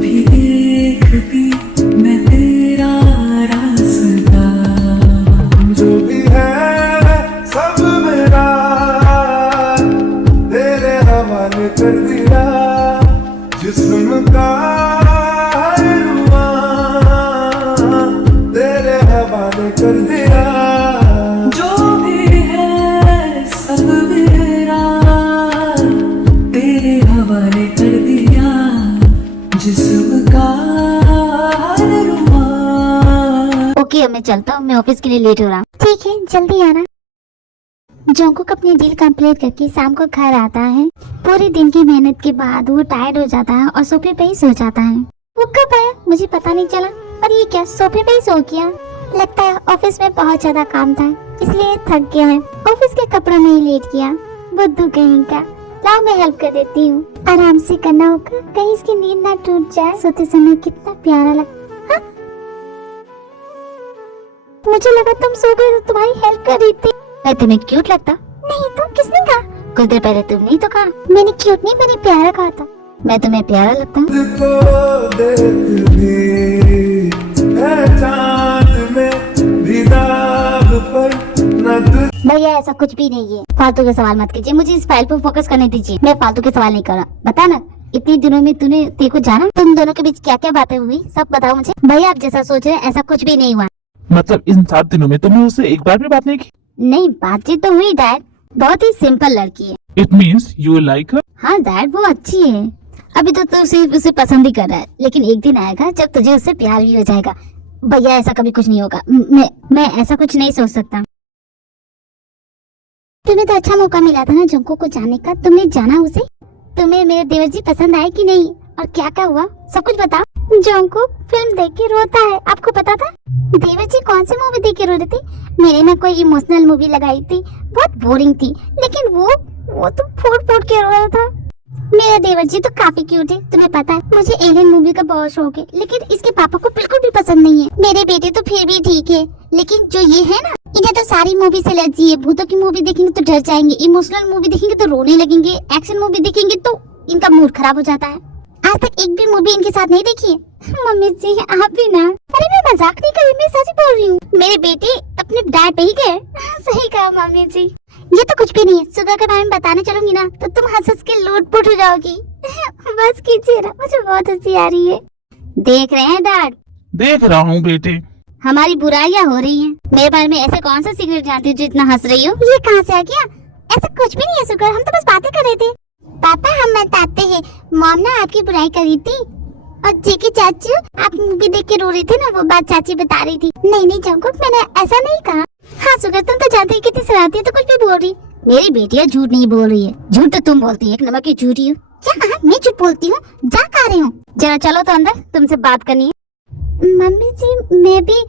भी देखती मैं तेरा रास्ता, जो भी है सब मेरा तेरे हवाले कर दिया, जिस्म का हर रुआं तेरे हवाले कर दिया, जो भी है सब मेरा तेरे हवाले कर दिया, जिस्म का हर रुआं। ओके, अब मैं चलता हूँ, मैं ऑफिस के लिए लेट हो रहा हूँ। ठीक है, जल्दी आना। जंकुक अपनी डील कंप्लीट करके शाम को घर आता है। पूरे दिन की मेहनत के बाद वो टायर्ड हो जाता है और सोफे पे ही सो जाता है। वो कब आया मुझे पता नहीं चला, और ये क्या, सोफे पे ही सो गया? लगता है ऑफिस में बहुत ज्यादा काम था, इसलिए थक गया है। ऑफिस के कपड़ों में ही लेट गया। बुद्धू कहीं का। लाओ मैं हेल्प कर देती हूँ। आराम से करना होगा, कहीं इसकी नींद ना टूट जाए। सोते समय कितना प्यारा लगता। हाँ? मुझे लगा तुम सो गए, तुम्हारी हेल्प कर रही थी। मैं तुम्हें क्यूट लगता? नहीं तो किसने कहा? कुछ देर पहले तुमने ही तो कहा। मैंने क्यूट नहीं, मैंने प्यारा कहा था। मैं तुम्हें प्यारा लगता हूँ? को देखती है चाँद में भी दाग पर न तुझ। भैया ऐसा कुछ भी नहीं है, फालतू के सवाल मत कीजिए, मुझे इस फाइल पर फोकस करने दीजिए। मैं फालतू के सवाल नहीं कर रहा। बता ना, इतने दिनों में तूने तेरे को जाना, तुम दोनों के बीच क्या क्या बातें हुई, सब बताओ मुझे। भैया आप जैसा सोच रहे हैं ऐसा कुछ भी नहीं हुआ। मतलब इन 7 दिनों में तुमने उससे एक बार भी बात नहीं की? नहीं, बातचीत तो हुई डैड, बहुत ही सिंपल लड़की है। इट मीन्स यू लाइक हर? हाँ डैड, वो अच्छी है। अभी तो तू सिर्फ उसे पसंद ही कर रहा है, लेकिन एक दिन आएगा जब तुझे उससे प्यार भी हो जाएगा। भैया ऐसा कभी कुछ नहीं होगा, मैं ऐसा कुछ नहीं सोच सकता। तुम्हें तो अच्छा मौका मिला था ना जंकुक को जानने का, तुमने जाना उसे। तुम्हें मेरे देवर जी पसंद आए कि नहीं, और क्या क्या हुआ, सब कुछ बताओ। जंकुक फिल्म देख के रोता है, आपको पता था? देवर जी कौन सी मूवी देख के रो रहे थे? मैंने ना कोई इमोशनल मूवी लगाई थी, बहुत बोरिंग थी, लेकिन वो तो फूट फूट के रो रहा था। मेरा देवर जी तो काफी क्यूट है, तुम्हें पता है मुझे एलियन मूवी का बहुत शौक है, लेकिन इसके पापा को बिल्कुल भी पसंद नहीं है। मेरे बेटे तो फिर भी ठीक है, लेकिन जो ये है ना, इन्हें तो सारी मूवी से एलर्जी है। भूतों की मूवी देखेंगे तो डर जाएंगे, इमोशनल मूवी देखेंगे तो रोने लगेंगे, एक्शन मूवी देखेंगे तो इनका मूड खराब हो जाता है। आज तक एक भी मूवी इनके साथ नहीं देखी है। मम्मी जी आप भी ना। अरे मैं मजाक नहीं कर रही, मैं सच बोल रही हूँ। मेरे बेटे अपने डैड पे ही गए। सही कहा मम्मी जी। ये तो कुछ भी नहीं है, सुगर के बारे में बताने चलूंगी ना तो तुम हंस के लोटपोट हो जाओगी। बस कीजिए ना, मुझे बहुत हंसी आ रही है। देख रहे हैं डैड? देख रहा हूँ बेटे। हमारी बुराइयां हो रही हैं। मेरे बारे में ऐसे कौन सा सीक्रेट जानती हो जो इतना हंस रही हो? ये कहाँ से आ गया? ऐसा कुछ भी नहीं है सुगर, हम तो बस बातें कर रहे थे। पापा हम बताते हैं, मॉम ना आपकी बुराई कर रही थी और जेकी चाचू आप मूवी देख के रो रही थी ना, वो बात चाची बता रही थी। नहीं जंकुक, मैंने ऐसा नहीं कहा। हाँ सुगर, तुम तो जानती है कितनी शरारती है, तो कुछ भी बोल रही। मेरी बेटियां झूठ नहीं बोल रही है। झूठ तो तुम बोलती है, एक नंबर की झूठी हो। क्या कहा? मैं झूठ बोलती हूँ? जा कह रही हूँ। जरा चलो तो अंदर, तुमसे बात करनी है। मम्मी जी मैं भी।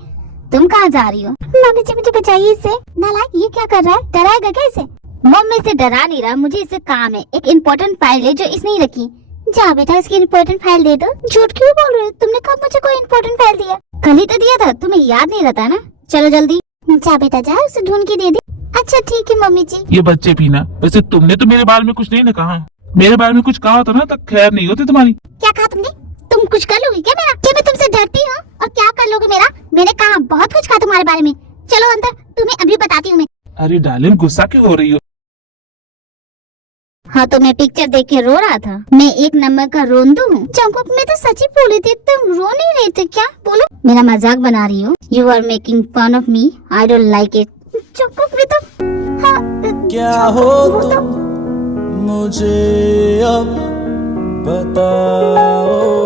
तुम कहाँ जा रही हो? मम्मी जी मुझे बचाइए इससे। नालायक, ये क्या कर रहा है? डराएगा क्या इसे? मम्मी से डरा नहीं रहा, मुझे इससे काम है। एक इम्पोर्टेंट फाइल है जो इसने ही रखी। जा बेटा इसकी इम्पोर्टेंट फाइल दे दो। झूठ क्यों बोल रहे हो? तुमने कब मुझे कोई इम्पोर्टेंट फाइल दिया? कल ही तो दिया था, तुम्हें याद नहीं रहता ना? चलो जल्दी। जा बेटा जा, उसे ढूंढ के दे दे। अच्छा ठीक है मम्मी जी। ये बच्चे भी ना। वैसे तुमने तो मेरे बारे में कुछ नहीं ना कहा। मेरे बारे में कुछ कहा होता ना तो खैर नहीं होती तुम्हारी। क्या कहा तुमने? तुम कुछ कर लोगी क्या मेरा? क्या मैं तुमसे डरती हूँ? और क्या कर लोगे मेरा? मैंने कहा बहुत कुछ कहा तुम्हारे बारे में। चलो अंदर, तुम्हें अभी बताती हूँ मैं। अरे डार्लिंग गुस्सा क्यों हो रही हो? हाँ तो मैं पिक्चर देख के रो रहा था। मैं एक नंबर का रोंदू हूँ। जंकुक मैं तो सच ही बोली थी, तुम रो नहीं रहे थे क्या? बोलो। मेरा मजाक बना रही हो? You are making fun of me, I don't like it. Jungkook भी तो हाँ, क्या हो तुम मुझे अब बताओ।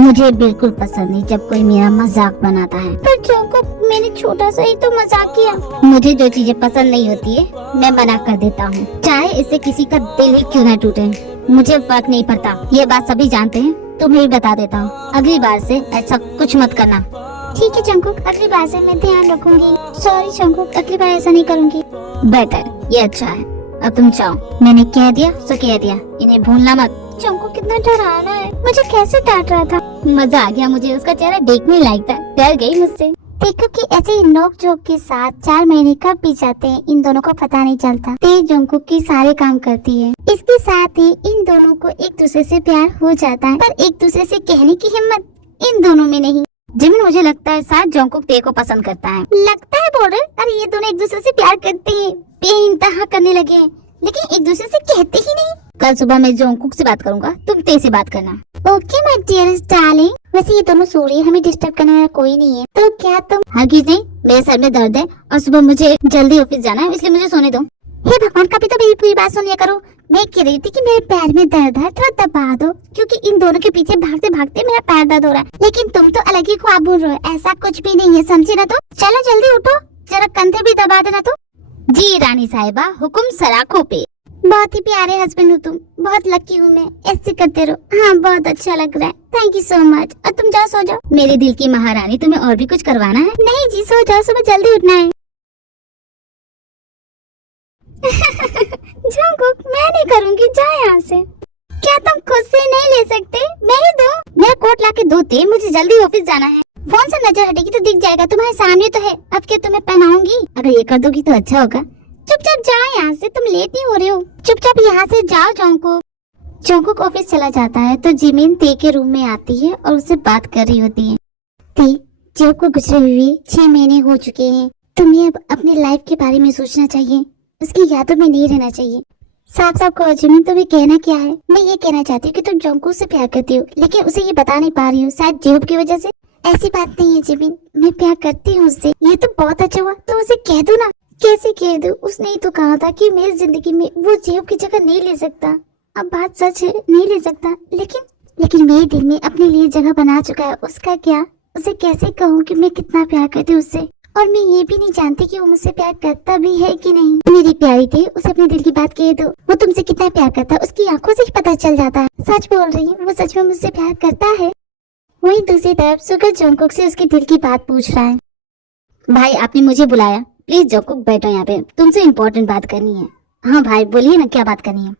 मुझे बिल्कुल पसंद नहीं जब कोई मेरा मजाक बनाता है। पर जंकुक मैंने छोटा सा ही तो मजाक किया। मुझे जो चीजें पसंद नहीं होती है मैं मना कर देता हूँ, चाहे इससे किसी का दिल ही क्यों न टूटे। मुझे फर्क नहीं पड़ता, ये बात सभी जानते हैं। तुम्हें भी बता देता हूँ, अगली बार से ऐसा कुछ मत करना। ठीक है जंकुक, अगली बार से मैं ध्यान रखूंगी। सॉरी जंकुक, अगली बार ऐसा नहीं करूंगी। बेटर, ये अच्छा है। अब तुम जाओ, मैंने कह दिया सो कह दिया, इन्हें भूलना मत। जंकुक कितना डराना है, मुझे कैसे डांट रहा था। मजा आ गया मुझे, उसका चेहरा देखने लायक था। डर गई मुझसे। देखो कि ऐसे ही नोक झोंक के साथ 4 महीने कब बीत जाते हैं इन दोनों को पता नहीं चलता। तेज जंकुक की सारे काम करती है, इसके साथ ही इन दोनों को एक दूसरे से प्यार हो जाता है, पर एक दूसरे से कहने की हिम्मत इन दोनों में नहीं। जिमिन मुझे लगता है शायद जंकुक ते को पसंद करता है। लगता है बोल रहे? अरे ये दोनों एक दूसरे से प्यार करते हैं, बेइंतहा करने लगे हैं, लेकिन एक दूसरे से कहते ही नहीं। कल सुबह मैं जंकुक से बात करूंगा, तुम ते से बात करना। Okay my dearest darling. वैसे ये दोनों सो रही है, हमें डिस्टर्ब करने वाला कोई नहीं है, तो क्या तुम? हरगिज नहीं, मेरे सर में दर्द है और सुबह मुझे जल्दी ऑफिस जाना है, इसलिए मुझे सोने दो। हे भगवान, कभी तो मेरी पूरी बात सुनिया करो। मैं कह रही थी कि मेरे पैर में दर्द है, थोड़ा दबा दो, क्योंकि इन दोनों के पीछे भागते भागते मेरा पैर दर्द हो रहा है। लेकिन तुम तो अलग ही ख्वाब बोल रहे हो, ऐसा कुछ भी नहीं है, समझी ना? तो चलो जल्दी उठो, जरा कंधे भी दबा देना। तो जी रानी साहिबा, हुक्म सराखों पे। बहुत ही प्यारे हस्बैंड हो तुम, बहुत लकी हूँ मैं। ऐसे करते रहो। हाँ बहुत अच्छा लग रहा है, थैंक यू सो मच। और तुम जाओ सो जाओ। मेरे दिल की महारानी, तुम्हें और भी कुछ करवाना है? नहीं जी सो जाओ, सुबह जल्दी उठना है। जंकुक मैं नहीं करूँगी, जाओ यहाँ से। क्या तुम खुद से नहीं ले सकते? मैं ही दो। मेरा कोट ला के दो ते, मुझे जल्दी ऑफिस जाना है। फोन से नजर हटेगी तो दिख जाएगा, तुम्हारे सामने तो है। अब क्या तुम्हें पहनाऊंगी? अगर ये कर दोगी तो अच्छा होगा। चुपचाप जाओ यहाँ से, तुम लेट नहीं हो रहे हो। चुपचाप यहाँ से जाओ। जंकुक जंकुक ऑफिस चला जाता है तो जिमिन ते के रूम में आती है और उससे बात कर रही होती है। ते, जब को गुजरे हुए 6 महीने हो चुके हैं, तुम्हें अब अपनी लाइफ के बारे में सोचना चाहिए, उसकी यादों में नहीं रहना चाहिए। साफ साफ कहो जिमिन, तुम्हें कहना क्या है? मैं ये कहना चाहती हूँ कि तुम जंकुक से प्यार करती हो, लेकिन उसे ये बता नहीं पा रही हो, शायद जेब की वजह से। ऐसी बात नहीं है जिमिन, मैं प्यार करती हूँ उससे। ये तो बहुत अच्छा हुआ, तो उसे कह दो ना। कैसे कह दूं? उसने ही तो कहा था कि मेरी जिंदगी में वो जेब की जगह नहीं ले सकता। अब बात सच है, नहीं ले सकता, लेकिन मेरे दिल में अपने लिए जगह बना चुका है। उसका क्या? उसे कैसे कहूँ कि मैं कितना प्यार करती हूँ उससे? और मैं ये भी नहीं जानती कि वो मुझसे प्यार करता भी है कि नहीं। मेरी प्यारी थी, उसे अपने दिल की बात कह दो। वो तुमसे कितना प्यार करता है उसकी आंखों से ही पता चल जाता है। सच बोल रही है, वो सच में मुझसे प्यार करता है। वहीं दूसरी तरफ सुगर जंकुक से उसके दिल की बात पूछ रहा है। भाई आपने मुझे बुलाया? प्लीज जंकुक बैठो यहाँ पे, तुमसे इम्पोर्टेंट बात करनी है। हाँ भाई बोलिए ना, क्या बात करनी है?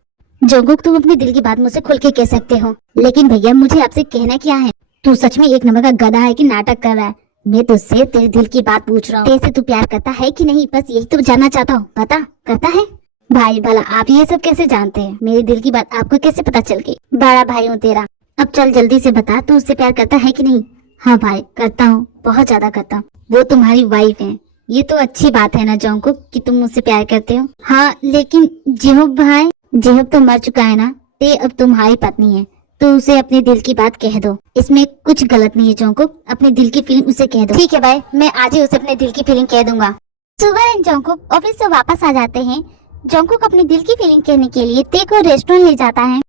जंगकुक तुम अपने दिल की बात मुझसे खुल के कह सकते हो, लेकिन भैया मुझे आपसे कहना क्या है, तू सच में एक नंबर का गधा है कि नाटक कर रहा है? मैं तुझसे तेरे दिल की बात पूछ रहा हूँ, तेरे से तू प्यार करता है कि नहीं, बस यही तो जानना चाहता हूँ। बता, करता है? भाई भला आप ये सब कैसे जानते हैं? मेरे दिल की बात आपको कैसे पता चल गई? बड़ा भाई हूँ तेरा, अब चल जल्दी से बता, तू उससे प्यार करता है कि नहीं? हाँ भाई करता हूँ, बहुत ज्यादा करता हूँ। वो तुम्हारी वाइफ है, ये तो अच्छी बात है ना जंगकुक कि तुम मुझसे प्यार करते हो। हाँ लेकिन जेहोब भाई, जेहोब तो मर चुका है ना, ते अब तुम्हारी पत्नी है, तो उसे अपने दिल की बात कह दो, इसमें कुछ गलत नहीं है जंगकुक, अपने दिल की फीलिंग उसे कह दो। ठीक है भाई, मैं आज ही उसे अपने दिल की फीलिंग कह दूंगा। सुगर एंड जंगकुक ऑफिस से वापस आ जाते हैं। जंगकुक अपनी दिल की फीलिंग कहने के लिए ते को रेस्टोरेंट ले जाता है।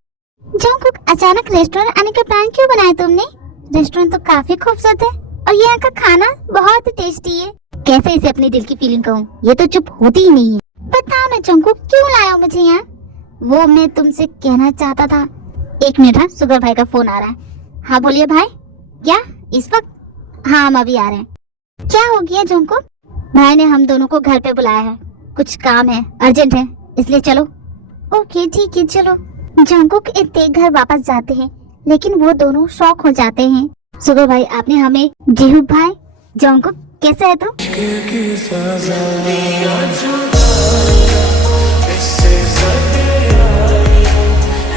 जंगकुक अचानक रेस्टोरेंट आने का प्लान क्यों बनाया तुमने? रेस्टोरेंट तो काफी खूबसूरत है और यहाँ का खाना बहुत टेस्टी है। कैसे इसे अपनी दिल की फीलिंग कहूँ, ये तो चुप होती ही नहीं है। बताओ ना जंगकुक, क्यों लाया हो मुझे यहाँ? वो मैं तुमसे कहना चाहता था। एक मिनट, हाँ सुगर भाई का फोन आ रहा है। हाँ बोलिए भाई। क्या इस वक्त? हाँ हम अभी आ रहे हैं। क्या हो गया जंगकुक? भाई ने हम दोनों को घर पे बुलाया है, कुछ काम है, अर्जेंट है, इसलिए चलो। ओके ठीक है चलो। जंगकुक एक घर वापस जाते हैं, लेकिन वो दोनों शॉक हो जाते हैं। सुगर भाई आपने हमें, जेहूब भाई, जंगकुक कैसे है तू? की सजा इससे सदे आई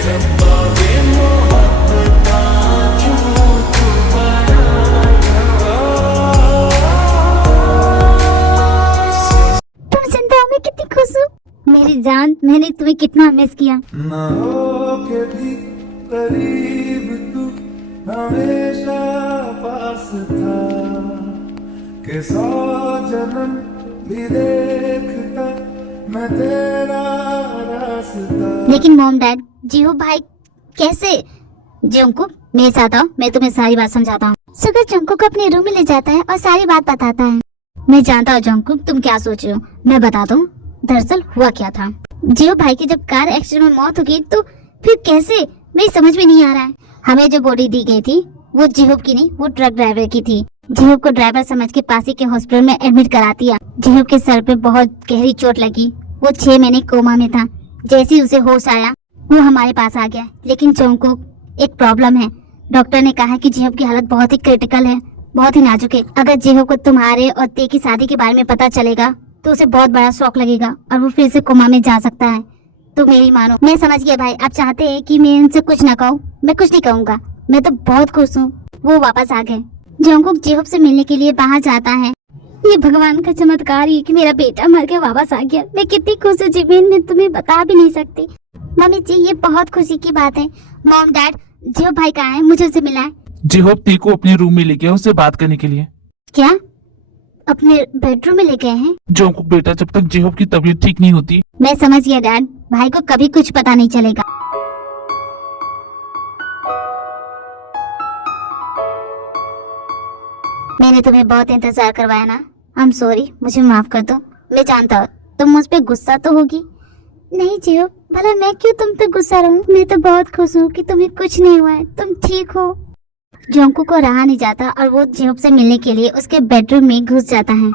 रब्बा वे मोहब्बत क्यों तू तुम जिंदा हो, मैं कितनी खुश हूँ। मेरी जान, मैंने तुम्हें कितना मिस किया। ना हो के भी करीब तू हमेशा पास था, के 100 जन्म भी देखता मैं तेरा रास्ता। लेकिन मॉम डैड, जेहूब भाई कैसे? जंगकुक मेरे साथ आओ, मैं तुम्हें सारी बात समझाता हूँ। सुगर जंगकुक को अपने रूम में ले जाता है और सारी बात बताता है। मैं जानता हूँ जंगकुक तुम क्या सोच रहे हो, मैं बताता हूँ दरअसल हुआ क्या था। जेहूब भाई की जब कार एक्सीडेंट में मौत हो गई तो फिर कैसे, मेरी समझ में नहीं आ रहा है। हमें जो बॉडी दी गई थी वो जेहूब की नहीं, वो ट्रक ड्राइवर की थी। जेहूब को ड्राइवर समझ के पास ही के हॉस्पिटल में एडमिट करा दिया। जेहूब के सर पे बहुत गहरी चोट लगी, वो 6 महीने कोमा में था। जैसे ही उसे होश आया वो हमारे पास आ गया। लेकिन जंगकुक एक प्रॉब्लम है, डॉक्टर ने कहा कि जेहूब की हालत बहुत ही क्रिटिकल है, बहुत ही नाजुक है। अगर जेहूब को तुम्हारे और ते की शादी के बारे में पता चलेगा तो उसे बहुत बड़ा शौक लगेगा और वो फिर से कोमा में जा सकता है। तो मेरी मानो। मैं समझ गया भाई, आप चाहते हैं कि मैं उनसे कुछ ना कहूँ, मैं कुछ नहीं कहूँगा। मैं तो बहुत खुश हूँ वो वापस आ गए। जंगकुक जेहूब से मिलने के लिए बाहर जाता है। ये भगवान का चमत्कार ही कि मेरा बेटा मर के वापस आ गया। मैं कितनी खुश हूँ जीवन में तुम्हें बता भी नहीं सकती। मम्मी जी ये बहुत खुशी की बात है। मॉम डैड, जेहूब भाई कहाँ है? मुझे उसे मिला है। जेहोब ते को अपने रूम में ले गया उससे बात करने के लिए। क्या अपने बेडरूम में ले गए हैं? जंगकुक बेटा, जब तक जेहोब की तबीयत ठीक नहीं होती। मैं समझ गया डैड, भाई को कभी कुछ पता नहीं चलेगा। मैंने तुम्हें बहुत इंतजार करवाया ना, आई एम सॉरी, मुझे माफ कर दो। मैं जानता हूँ तुम मुझ पे गुस्सा तो होगी। नहीं जियो, भला मैं क्यों तुम पे गुस्सा रहूं? मैं तो बहुत खुश हूँ कि तुम्हें कुछ नहीं हुआ है, तुम ठीक हो। जंगकुक को रहा नहीं जाता और वो जेहूब से मिलने के लिए उसके बेडरूम में घुस जाता है।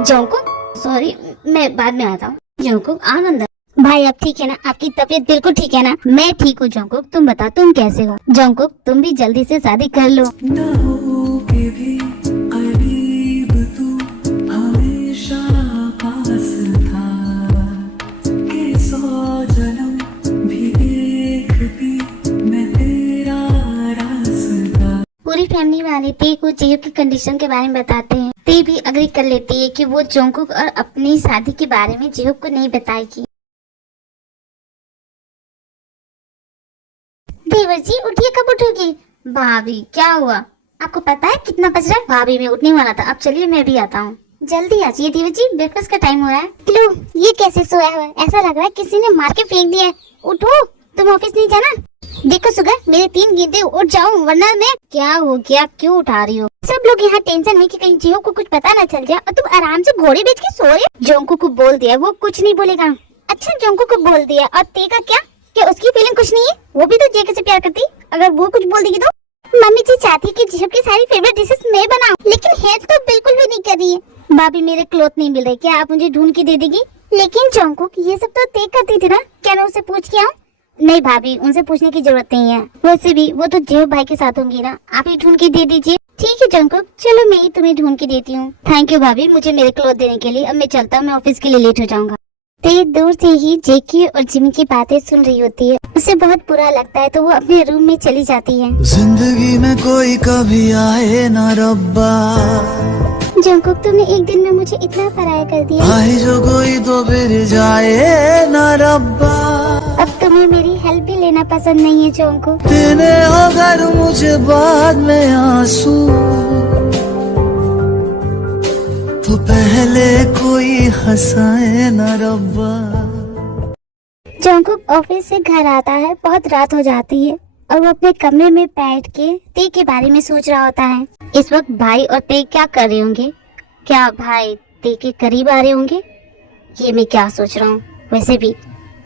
जंगकुक सॉरी, मैं बाद में आता हूँ। जंगकुक आ अंदर। भाई अब ठीक है ना? आपकी तबीयत बिल्कुल ठीक है ना? मैं ठीक हूँ जंगकुक, तुम बताओ तुम कैसे हो? जंगकुक तुम भी जल्दी से शादी कर लो। ना हो के भी करीब तू हमेशा पास था, के 100 जन्म भी देखती मैं तेरा रास्ता। पूरी फैमिली वाले ते को जेहूब की कंडीशन के बारे में बताते हैं। ते भी अग्री कर लेती है कि वो जंगकुक और अपनी शादी के बारे में जेहूब को नहीं बताएगी। देवर जी उठिए, कब उठोगी? भाभी क्या हुआ? आपको पता है कितना बज रहा है? भाभी मैं उठने वाला था, अब चलिए मैं भी आता हूँ। जल्दी आ जाइए देवर जी, ब्रेकफास्ट का टाइम हो रहा है। लो ये कैसे सोया हुआ है? ऐसा लग रहा है किसी ने मार के फेंक दिया है। उठो, तुम ऑफिस नहीं जाना? देखो सुगर, मेरे 3 गेंदे उठ जाओ वरना मैं। क्या हो गया, क्यों उठा रही हो? सब लोग यहाँ टेंशन में कि कहीं जेहूब को कुछ पता न चल जाए और तुम आराम से घोड़े बेच के सो रहे हो। जंगकुक को बोल दिया वो कुछ नहीं बोलेगा। अच्छा जंगकुक को बोल दिया, और ते का क्या? कि उसकी फीलिंग कुछ नहीं है? वो भी तो जेके से प्यार करती, अगर वो कुछ बोल देगी तो। मम्मी जी चाहती है कि जेहूब की सारी फेवरेट डिशेस मैं बनाऊं, लेकिन हेल्प तो बिल्कुल भी नहीं कर रही है। भाभी मेरे क्लोथ नहीं मिल रहे, क्या आप मुझे ढूंढ के दे देगी? लेकिन जंकुक ये सब तो तय करती थी ना, क्या मैं उसे पूछ के आऊं? नहीं भाभी, उनसे पूछने की जरूरत नहीं है। वैसे भी वो तो जेब भाई के साथ होंगी ना, आप ही ढूंढ के दे दीजिए। ठीक है जंकुक, चलो मैं ही तुम्हें ढूंढ के देती हूँ। थैंक यू भाभी मुझे मेरे क्लोथ देने के लिए। अब मैं चलता हूँ, मैं ऑफिस के लिए लेट हो जाऊंगा। ते दूर से ही जेकी और जिमी की बातें सुन रही होती है। उसे बहुत बुरा लगता है तो वो अपने रूम में चली जाती है। जिंदगी में कोई कभी आए ना रब्बा, जंकुक तुमने एक दिन में मुझे इतना पराया कर दिया। आए जो कोई तो फिर जाए ना रब्बा। अब तुम्हें मेरी हेल्प भी लेना पसंद नहीं है जंकुक। देने अगर मुझे बाद में आंसू, तो पहले कोई हंसाए ना रब्बा। जंकुक ऑफिस से घर आता है, बहुत रात हो जाती है और वो अपने कमरे में बैठ के ते के बारे में सोच रहा होता है। इस वक्त भाई और ते क्या कर रहे होंगे? क्या भाई ते के करीब आ रहे होंगे? ये मैं क्या सोच रहा हूँ? वैसे भी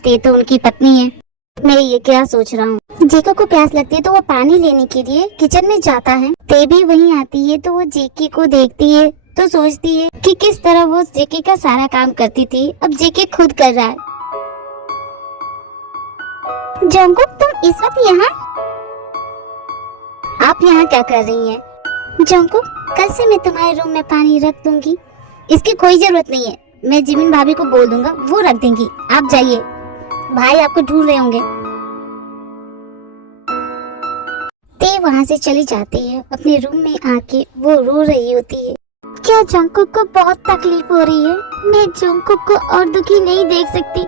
ते तो उनकी पत्नी है, मैं ये क्या सोच रहा हूँ? जेको को प्यास लगती है तो वो पानी लेने के लिए किचन में जाता है। ते भी वहीं आती है तो वो जेकी को देखती है तो सोचती है कि किस तरह वो जेकी का सारा काम करती थी, अब जेकी खुद कर रहा है। जंकुक तुम इस वक्त यहाँ? आप यहाँ क्या कर रही हैं? जंकुक कल से मैं तुम्हारे रूम में पानी रख दूंगी, इसकी कोई जरूरत नहीं है। मैं जिमिन भाभी को बोल दूंगा, वो रख देंगी। आप जाइए, भाई आपको ढूंढ रहे होंगे। ते वहाँ से चली जाती है। अपने रूम में आके वो रो रही होती है। क्या जंकुक को बहुत तकलीफ हो रही है? मैं जंकुक को और दुखी नहीं देख सकती।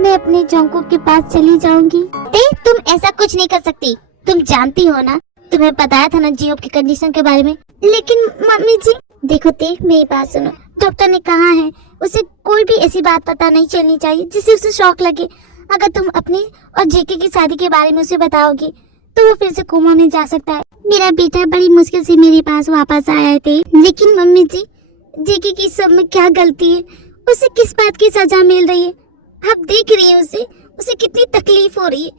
मैं अपने जंकुक के पास चली जाऊंगी। ते तुम ऐसा कुछ नहीं कर सकती, तुम जानती हो ना, तुम्हें बताया था ना जियोब की कंडीशन के बारे में। लेकिन मम्मी जी देखो ते मेरी बात सुनो, डॉक्टर ने कहा है उसे कोई भी ऐसी बात पता नहीं चलनी चाहिए जिससे उसे शौक लगे। अगर तुम अपनी और जेके की शादी के बारे में उसे बताओगी तो वो फिर से कोमा में जा सकता है। मेरा बेटा बड़ी मुश्किल से मेरे पास वापस आए थे, लेकिन मम्मी जी जेके की सब में क्या गलती है? उसे किस बात की सजा मिल रही है? आप देख रही हैं उसे कितनी तकलीफ हो रही है।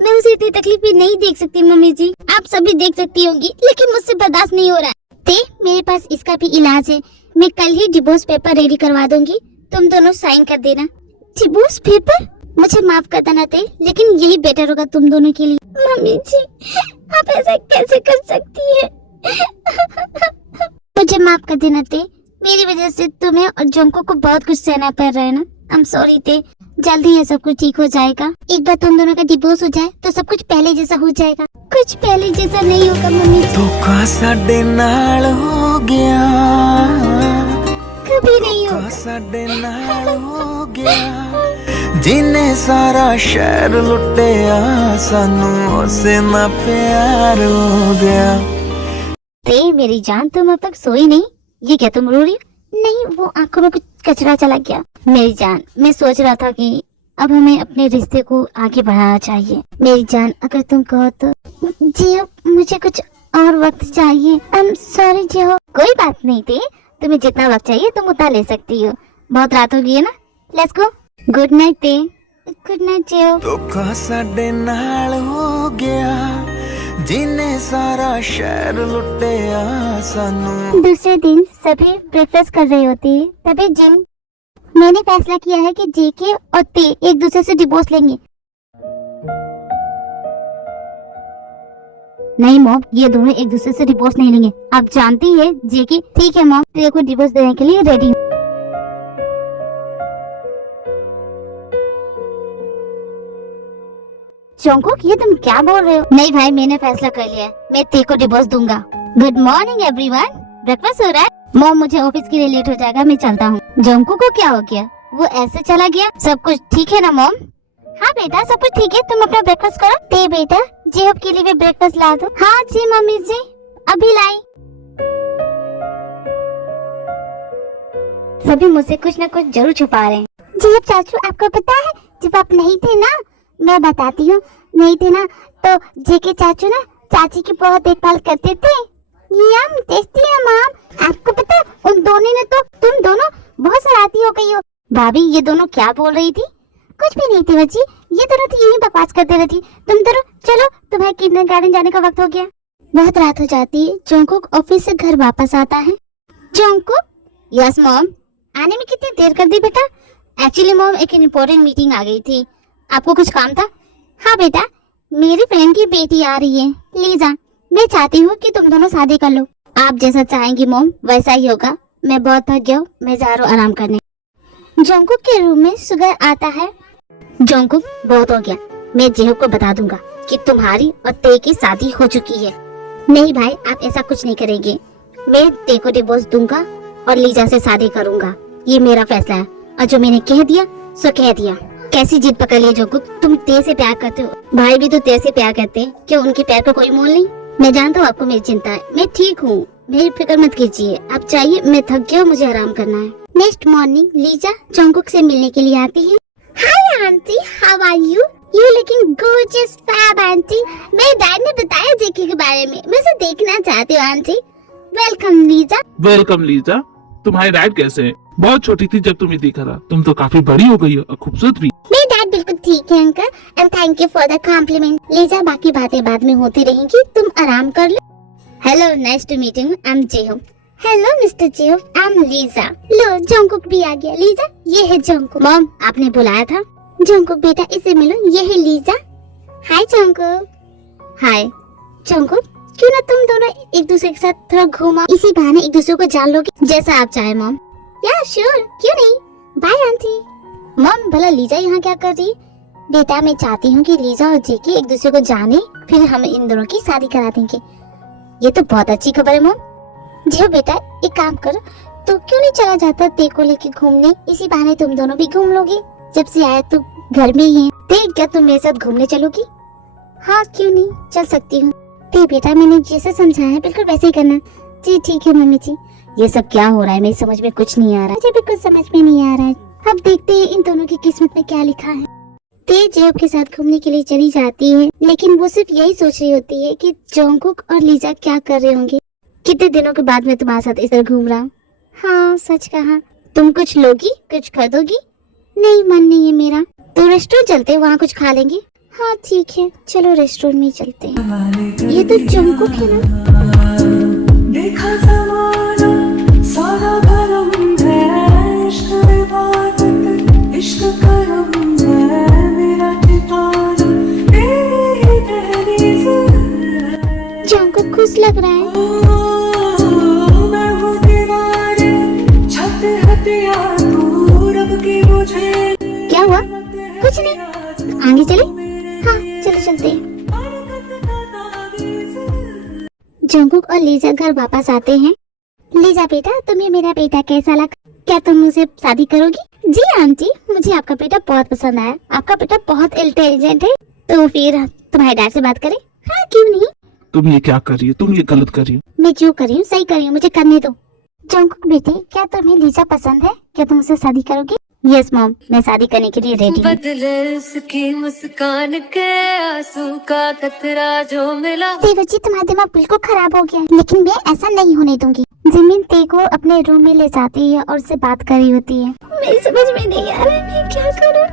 मैं उसे इतनी तकलीफ भी नहीं देख सकती मम्मी जी, आप सभी देख सकती होंगी, लेकिन मुझसे बर्दाश्त नहीं हो रहा है। ते मेरे पास इसका भी इलाज है, मैं कल ही डिवोर्स पेपर रेडी करवा दूंगी, तुम दोनों साइन कर देना। Divorce paper? मुझे माफ कर देना ते, लेकिन यही बेटर होगा तुम दोनों के लिए। मम्मी जी आप ऐसा कैसे कर सकती है? मुझे माफ कर देना ते, मेरी वजह से तुम्हें और जंको को बहुत कुछ सहना पड़ रहा है ना। आई एम सॉरी ते, जल्दी ये सब कुछ ठीक हो जाएगा। एक बार तुम दोनों का डिवोर्स हो जाए तो सब कुछ पहले जैसा हो जाएगा। कुछ पहले जैसा नहीं होगा मम्मी जी। धोखा साडे नाल हो गया, कभी नहीं होगा। साडे नाल हो गया, जिन्ने सारा शहर लुटिया सानू उसे ना प्यार हो गया। ते मेरी जान तुम अब तक सोई नहीं? ये क्या तुम रो रही हो? नहीं, वो आंखों में कुछ कचरा चला गया। मेरी जान मैं सोच रहा था कि अब हमें अपने रिश्ते को आगे बढ़ाना चाहिए। मेरी जान अगर तुम कहो तो। जी अब मुझे कुछ और वक्त चाहिए। आई एम सॉरी जी हो। कोई बात नहीं थी, तुम्हें जितना वक्त चाहिए तुम उतना ले सकती हो। बहुत रात हो गई है ना, लेट्स गो। गुड नाइट ते। गुड नाइट जी हो। धोखा साडे नाल हो गया, जिन्ने सारा शहर लुटिया सानू। दूसरे दिन सभी ब्रेकफास्ट कर रही होती है, तभी जिम मैंने फैसला किया है कि जेके और ते एक दूसरे से डिवोर्स लेंगे। नहीं मॉम, ये दोनों एक दूसरे से डिवोर्स नहीं लेंगे। आप जानती है जेके। ठीक है मॉम, तेरे को डिवोर्स देने के लिए रेडी हूँ। जंकुक ये तुम क्या बोल रहे हो? नहीं भाई मैंने फैसला कर लिया है, मैं ते को डिवोर्स दूंगा। गुड मॉर्निंग एवरीवन, ब्रेकफास्ट हो रहा है? मॉम मुझे ऑफिस के लिए लेट हो जाएगा, मैं चलता हूँ। जंकुक को क्या हो गया? वो ऐसे चला गया? सब कुछ ठीक है ना मॉम? हाँ बेटा सब कुछ ठीक है, तुम अपना ब्रेकफास्ट करो। ते बेटा जेहब के लिए भी ब्रेकफास्ट ला दो। हाँ जी मम्मी जी, अभी लाई। सभी मुझसे कुछ न कुछ जरूर छुपा रहे हैं। जेहब चाचू आपको पता है जब आप नहीं थे ना, मैं बताती हूँ, नहीं थे ना तो जेके चाचू ना चाची की बहुत देखभाल करते थे। यम टेस्टी है मॉम। आपको पता उन दोनों ने तो तुम दोनों बहुत शरारती हो गई हो। भाभी ये दोनों क्या बोल रही थी? कुछ भी नहीं थी बच्ची, ये दोनों तो यही बकवास करते रहती। तुम दोनों चलो, तुम्हारे किंडरगार्टन जाने का वक्त हो गया। बहुत रात हो जाती है। जंकुक ऑफिस से घर वापस आता है। Jungkook yes mom. आने में कितनी देर कर दी बेटा? एक्चुअली मॉम एक इम्पोर्टेंट मीटिंग आ गई थी। आपको कुछ काम था? हाँ बेटा, मेरी फ्रेंड की बेटी आ रही है लीजा। मैं चाहती हूँ कि तुम दोनों शादी कर लो। आप जैसा चाहेंगी मॉम वैसा ही होगा। मैं बहुत थक गया हूँ, मैं जा रहा हूँ आराम करने। जोंकुक के रूम में सुगर आता है। जोंकुक बहुत हो गया, मैं जेहूब को बता दूंगा कि तुम्हारी और ते की शादी हो चुकी है। नहीं भाई, आप ऐसा कुछ नहीं करेंगे। मैं ते को डिवोर्स दूंगा और लीजा से शादी करूंगा। ये मेरा फैसला है और जो मैंने कह दिया सो कह दिया। कैसी जिद पकड़ ली जोंकुक? तुम ते से प्यार करते हो, भाई भी तो ते से प्यार करते हैं। क्यों उनके प्यार का कोई मोल नहीं? मैं जानता हूँ आपको मेरी चिंता है, मैं ठीक हूँ, मेरी फिक्र मत कीजिए। आप चाहिए, मैं थक गया हूँ, मुझे आराम करना है। नेक्स्ट मॉर्निंग लीजा जोंकुक से मिलने के लिए आती है। Hi aunty, how are you? You looking gorgeous fab aunty. मेरे डैड ने बताया जेके के बारे में, मैं उसे देखना चाहती हूँ aunty. Welcome Lisa. Welcome Lisa. तुम्हारे डैड कैसे हैं? बहुत छोटी थी जब तुम्हें देखा था, तुम तो काफी बड़ी हो गई हो और खूबसूरत भी। मेरे डैड बिल्कुल ठीक है uncle, and thank you for the compliment. Lisa, बाकी बातें बाद में होती रहेंगी, तुम आराम कर लो। Hello, nice to meet you, I am जेहूब। हेलो मिस्टर जेहूब, आई एम लीजा। लो, जोंकुक भी आ गया। लीजा, ये है जोंकुक। मॉम, आपने बुलाया था? जोंकुक बेटा, इसे मिलो, ये है लीजा। हाय जोंकुक। हाय जोंकुक, क्यों ना तुम दोनों एक दूसरे के साथ थोड़ा घूमा, इसी बहाने एक दूसरे को जान लोगे। जैसा आप चाहे मॉम। या श्योर, क्यों नहीं। Bye aunty. मॉम, भला लीजा यहाँ क्या कर रही है? बेटा, मैं चाहती हूँ कि लीजा और जेके एक दूसरे को जाने, फिर हम इन दोनों की शादी करा देंगे। ये तो बहुत अच्छी खबर है मॉम। जी बेटा, एक काम करो, तो क्यों नहीं चला जाता ते को लेके घूमने? इसी बहाने तुम दोनों भी घूम लोगे। जब से आया तो घर में ही है। ते, क्या तुम मेरे साथ घूमने चलोगी? हाँ, क्यों नहीं, चल सकती हूँ। ते बेटा, मैंने जैसे समझाया है बिल्कुल वैसे ही करना। जी ठीक है मम्मी जी। ये सब क्या हो रहा है, मेरी समझ में कुछ नहीं आ रहा। मुझे भी कुछ समझ में नहीं आ रहा है। अब देखते हैं इन दोनों की किस्मत में क्या लिखा है। ते जेहूब के साथ घूमने के लिए चली जाती है, लेकिन वो सिर्फ यही सोच रही होती है कि जोंकुक और लीजा क्या कर रहे होंगे। कितने दिनों के बाद मैं तुम्हारे साथ इस तरह घूम रहा हूँ। हाँ, सच कहा। तुम कुछ लोगी, कुछ खरीदोगी? नहीं, मन नहीं है मेरा। तो रेस्टोरेंट चलते हैं, वहाँ कुछ खा लेंगे। हाँ ठीक है, चलो रेस्टोरेंट में चलते हैं। ये तो जोंकुक है ना? देखा ज़माना सारा भरम है, इश्क इबादत इश्क करम है, मेरा ठिकाना तेरी दहलीज़ है। जोंकुक खुश लग रहा है। मैं हूँ दीवारे, छत हटिया तू रब की मुझे। क्या हुआ? कुछ नहीं, आगे चले। हाँ चलो चलते हैं। जोंकुक और लीजा घर वापस आते हैं। लीजा बेटा, तुम्हें मेरा बेटा कैसा लगा? क्या तुम मुझसे शादी करोगी? जी आंटी, मुझे आपका बेटा बहुत पसंद आया। आपका बेटा बहुत इंटेलिजेंट है। तो फिर तुम्हारे डैड से बात करें? हाँ क्यों नहीं। तुम ये क्या कर रही हो? तुम ये गलत कर रही हो। मैं जो कर रही हूँ सही कर रही हूँ, मुझे करने दो। जोंकुक बेटे, क्या तुम्हें लीजा पसंद है? क्या तुम उससे शादी करोगे? यस मॉम, मैं शादी करने के लिए रेडी हूँ। बदले उसकी मुस्कान के आंसू का कतरा जो मिला। देवर जी, तुम्हारा दिमाग बिल्कुल खराब हो गया है, लेकिन मैं ऐसा नहीं होने दूंगी। जिमिन ते को अपने रूम में ले जाती है और उससे बात कर रही होती है। मेरी समझ में नहीं आ रहा है, मैं क्या करूं?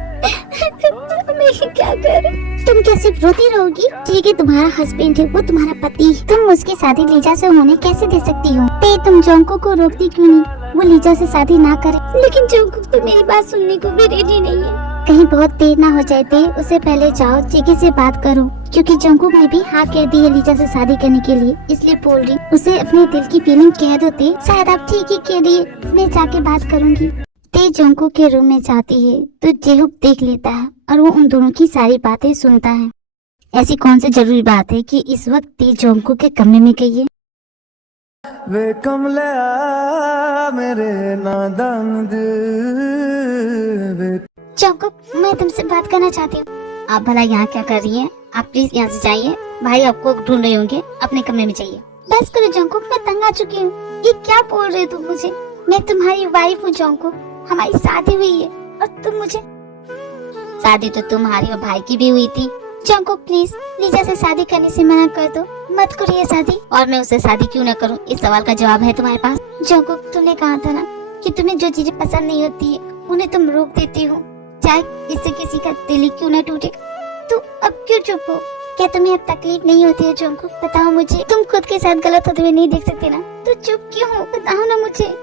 मैं क्या करूं? तुम क्या सिर्फ रोती रहोगी? ठीक है, तुम्हारा हस्बैंड है, वो तुम्हारा पति है, तुम उसकी शादी लीजा से होने कैसे दे सकती हो? ते, तुम जोंकुक को रोकती क्यों नहीं? वो लीजा से शादी ना करे। लेकिन जोंकुक तो मेरी बात सुनने को भी रेडी नहीं है। कहीं बहुत देर ना हो जाए थे, उससे पहले जाओ जेके से बात करो, क्योंकि जोंकुक ने भी हाँ कह दी है लीजा से शादी करने के लिए, इसलिए बोल रही। उसे अपने दिल की फीलिंग कह दो ते, शायद आप ठीक ही कह रही है। मैं जाके बात करूंगी। ते जोंकुक के रूम में जाती है तो जेहूब देख लेता है और वो उन दोनों की सारी बातें सुनता है। ऐसी कौन सी जरूरी बात है कि इस वक्त ते जोंकुक के कमरे में गई है? वे कमले आ मेरे नादान दिल वे। जोंकुक, मैं तुमसे बात करना चाहती हूँ। आप भला यहाँ क्या कर रही हैं? आप प्लीज यहाँ से जाइए, भाई आपको ढूंढ रहे होंगे, अपने कमरे में जाइए। बस करो जोंकुक, मैं तंग आ चुकी हूँ। ये क्या बोल रहे हो तुम मुझे? मैं तुम्हारी वाइफ हूँ जोंकुक, हमारी शादी हुई है और तुम मुझे। शादी तो तुम्हारी और भाई की भी हुई थी। जोंकुक प्लीज लीजा से शादी करने से मना कर दो, मत करो ये शादी। और मैं उससे शादी क्यों ना करूं, इस सवाल का जवाब है तुम्हारे पास? जोंकुक, तुमने कहा था ना कि तुम्हें जो चीजें पसंद नहीं होती है उन्हें तुम रोक देती हो, चाहे इससे किसी का दिल ही क्यों ना टूटे। तो अब क्यों चुप हो? क्या तुम्हें अब तकलीफ नहीं होती है जोंकुक? बताओ मुझे, तुम खुद के साथ गलत होते हुए नहीं देख सकते ना, तो चुप क्यों हो? बताओ ना मुझे।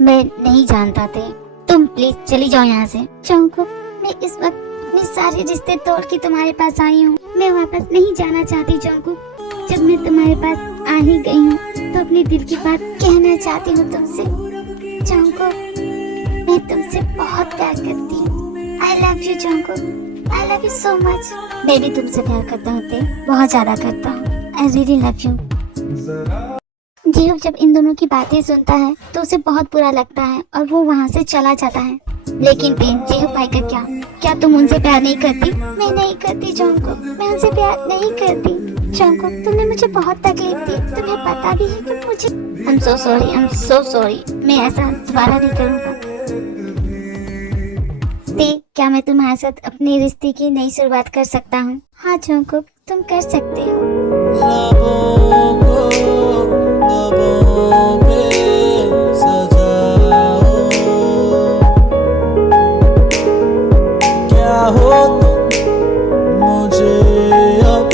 मैं नहीं जानता थे। तुम प्लीज चली जाओ यहाँ से। जंकुक, मैं इस वक्त अपने सारे रिश्ते तोड़ के तुम्हारे पास आई हूँ। मैं वापस नहीं जाना चाहती जंकुक। जब मैं तुम्हारे पास आ ही गई हूँ तो अपने दिल की बात कहना चाहती हूँ तुमसे। जंकुक, मैं तुमसे बहुत प्यार करती हूँ। I love you Jungkook, I love you so much. मैं भी तुमसे प्यार करता हूँ ते, बहुत ज्यादा करता हूँ। I really love you. जीहूब जब इन दोनों की बातें सुनता है तो उसे बहुत बुरा लगता है और वो वहाँ से चला जाता है। लेकिन जीहूब भाई का क्या तुम उनसे प्यार नहीं करती? मैं नहीं करती जंकुक, मैं उनसे प्यार नहीं करती। जंकुक, तुमने मुझे बहुत तकलीफ दी, तुम्हें पता भी है कि मुझे। I'm so sorry, I'm so sorry। मैं ऐसा दोबारा नहीं करूँगा। क्या मैं तुम्हारे साथ अपने रिश्ते की नई शुरुआत कर सकता हूँ? हाँ जंकुक, तुम कर सकते हो। ख्वाबों को ख्वाबों पे सजाओ, क्या हो तुम मुझे अब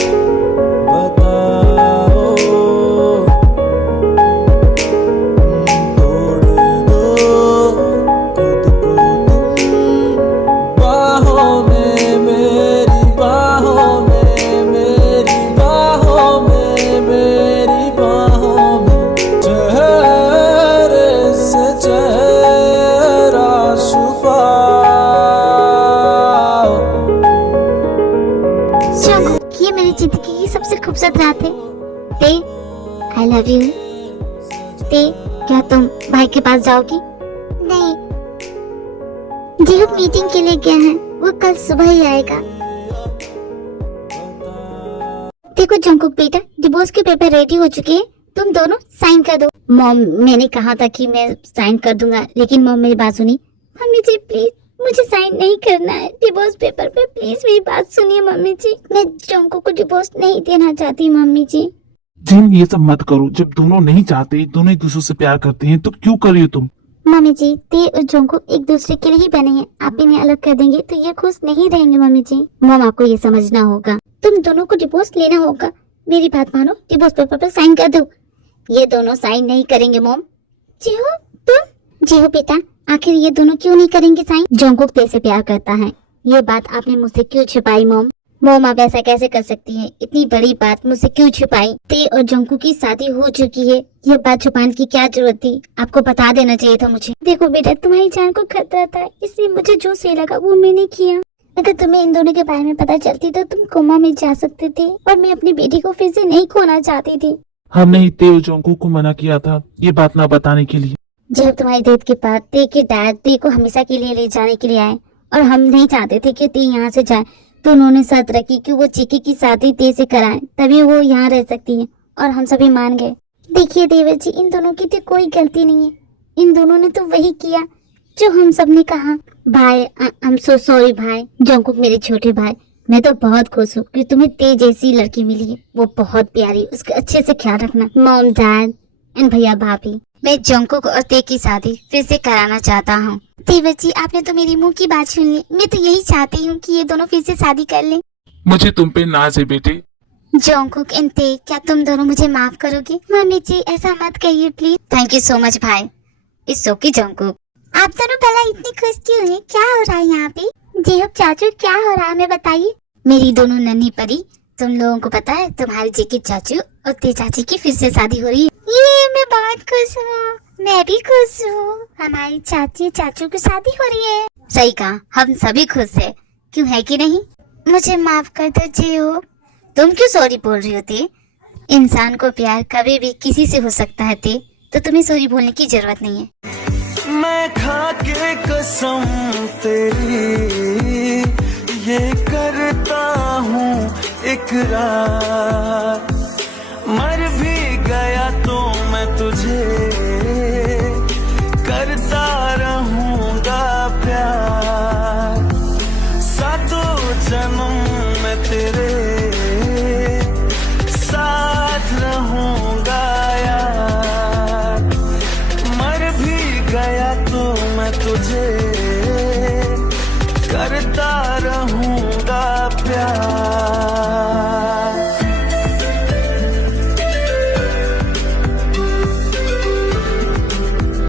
बताओ, तोड़ दो खुद को तुम बाहों में मेरी, बाहों में मेरी, बाहों में मेरी, बाहों में चेहरे से चेहरा छुपाओ। जंकुक, ये मेरी जिंदगी की सबसे खूबसूरत रात है। ते, आई लव यू। ते, क्या तुम भाई के पास जाओगी? नहीं, जीहूब मीटिंग के लिए गया है, वो कल सुबह ही आएगा। देखो जंकुक बेटा, डिवोर्स के पेपर रेडी हो चुके हैं, तुम दोनों साइन कर दो। मॉम, मैंने कहा था कि मैं साइन कर दूंगा, लेकिन मॉम मेरी बात सुनी। मम्मी जी प्लीज, मुझे साइन नहीं करना है डिवोर्स पेपर पे, प्लीज मेरी बात सुनिए मम्मी जी। मैं जंकुक को डिवोर्स नहीं देना चाहती मम्मी जी। जिन, ये सब मत करो। जब दोनों नहीं चाहते, दोनों एक दूसरे से प्यार करते हैं, तो क्यों कर रही हो तुम? मम्मी जी, ते और जंकुक एक दूसरे के लिए ही बने हैं। आप इन्हें अलग कर देंगे तो ये खुश नहीं रहेंगे मम्मी जी। मॉम, आपको ये समझना होगा, तुम दोनों को डिवोर्स लेना होगा। मेरी बात मानो, डिवोर्स पेपर पर साइन कर दो। ये दोनों साइन नहीं करेंगे मॉम। जीहूब, तुम? जीहूब बेटा, आखिर ये दोनों क्यों नहीं करेंगे साइन? जंकुक ते से प्यार करता है, ये बात आपने मुझसे क्यों छुपाई मॉम? मॉम, आप ऐसा कैसे कर सकती हैं? इतनी बड़ी बात मुझसे क्यों छुपाई? ते और जंकुक की शादी हो चुकी है, ये बात छुपाने की क्या जरूरत थी? आपको बता देना चाहिए था मुझे। देखो बेटा, तुम्हारी जान को खतरा था, इसलिए मुझे जो सही लगा वो मैंने किया। अगर तुम्हें इन दोनों के बारे में पता चलती तो तुम कोमा में जा सकते थे और मैं अपनी बेटी को फिर से नहीं खोना चाहती थी। हमने ते और जंकुक को मना किया था ये बात ना बताने के लिए। जब तुम्हारी डेथ के बाद ते के डैड ते को हमेशा के लिए ले जाने के लिए आए और हम नहीं चाहते थे कि ते यहाँ से जाए, तो उन्होंने शर्त रखी कि वो चिकी की शादी ते से कराएं, तभी वो यहाँ रह सकती है, और हम सभी मान गए। देखिए देवर जी, इन दोनों की तो कोई गलती नहीं है, इन दोनों ने तो वही किया जो हम सब ने कहा। भाई, आई एम सो सॉरी भाई। जंकुक मेरे छोटे भाई, मैं तो बहुत खुश हूँ कि तुम्हें ते जैसी लड़की मिली है, वो बहुत प्यारी, उसका अच्छे से ख्याल रखना। मॉम, डैड एंड भैया भाभी, मैं जंकुक और ते की शादी फिर से कराना चाहता हूँ। देवर जी, आपने तो मेरी मुंह की बात सुन ली, मैं तो यही चाहती हूँ कि ये दोनों फिर से शादी कर लें। मुझे तुम पे नाज है बेटे। जंकुक एंड ते, क्या तुम दोनों मुझे माफ करोगे? मम्मी जी, ऐसा मत कहिए please. Thank you so much भाई। It's okay Jungkook. आप दोनों भला इतनी खुश क्यों हैं? क्या हो रहा है यहाँ पे? जीहूब चाचू, क्या हो रहा है हमें बताइए। मेरी दोनों नन्ही परी, तुम लोगों को पता है तुम्हारी जी की चाचू और ते चाची की फिर से शादी हो रही है। ये मैं बहुत खुश हूँ, मैं भी खुश हूँ, हमारी चाची चाचू की शादी हो रही है। सही कहा, हम सभी खुश है, क्यों है कि नहीं? मुझे माफ कर दो जीहूब। तुम क्यों सॉरी बोल रही हो ते? इंसान को प्यार कभी भी किसी से हो सकता है ते, तो तुम्हें सॉरी बोलने की जरूरत नहीं है। मैं खा के कसम तेरी ये करता हूँ इकरार, मर भी गया तो मैं तुझे करता रहूँगा प्यार, सातों जन्म में तेरे साथ रहूँगा यार, मर भी गया तो मैं तुझे करता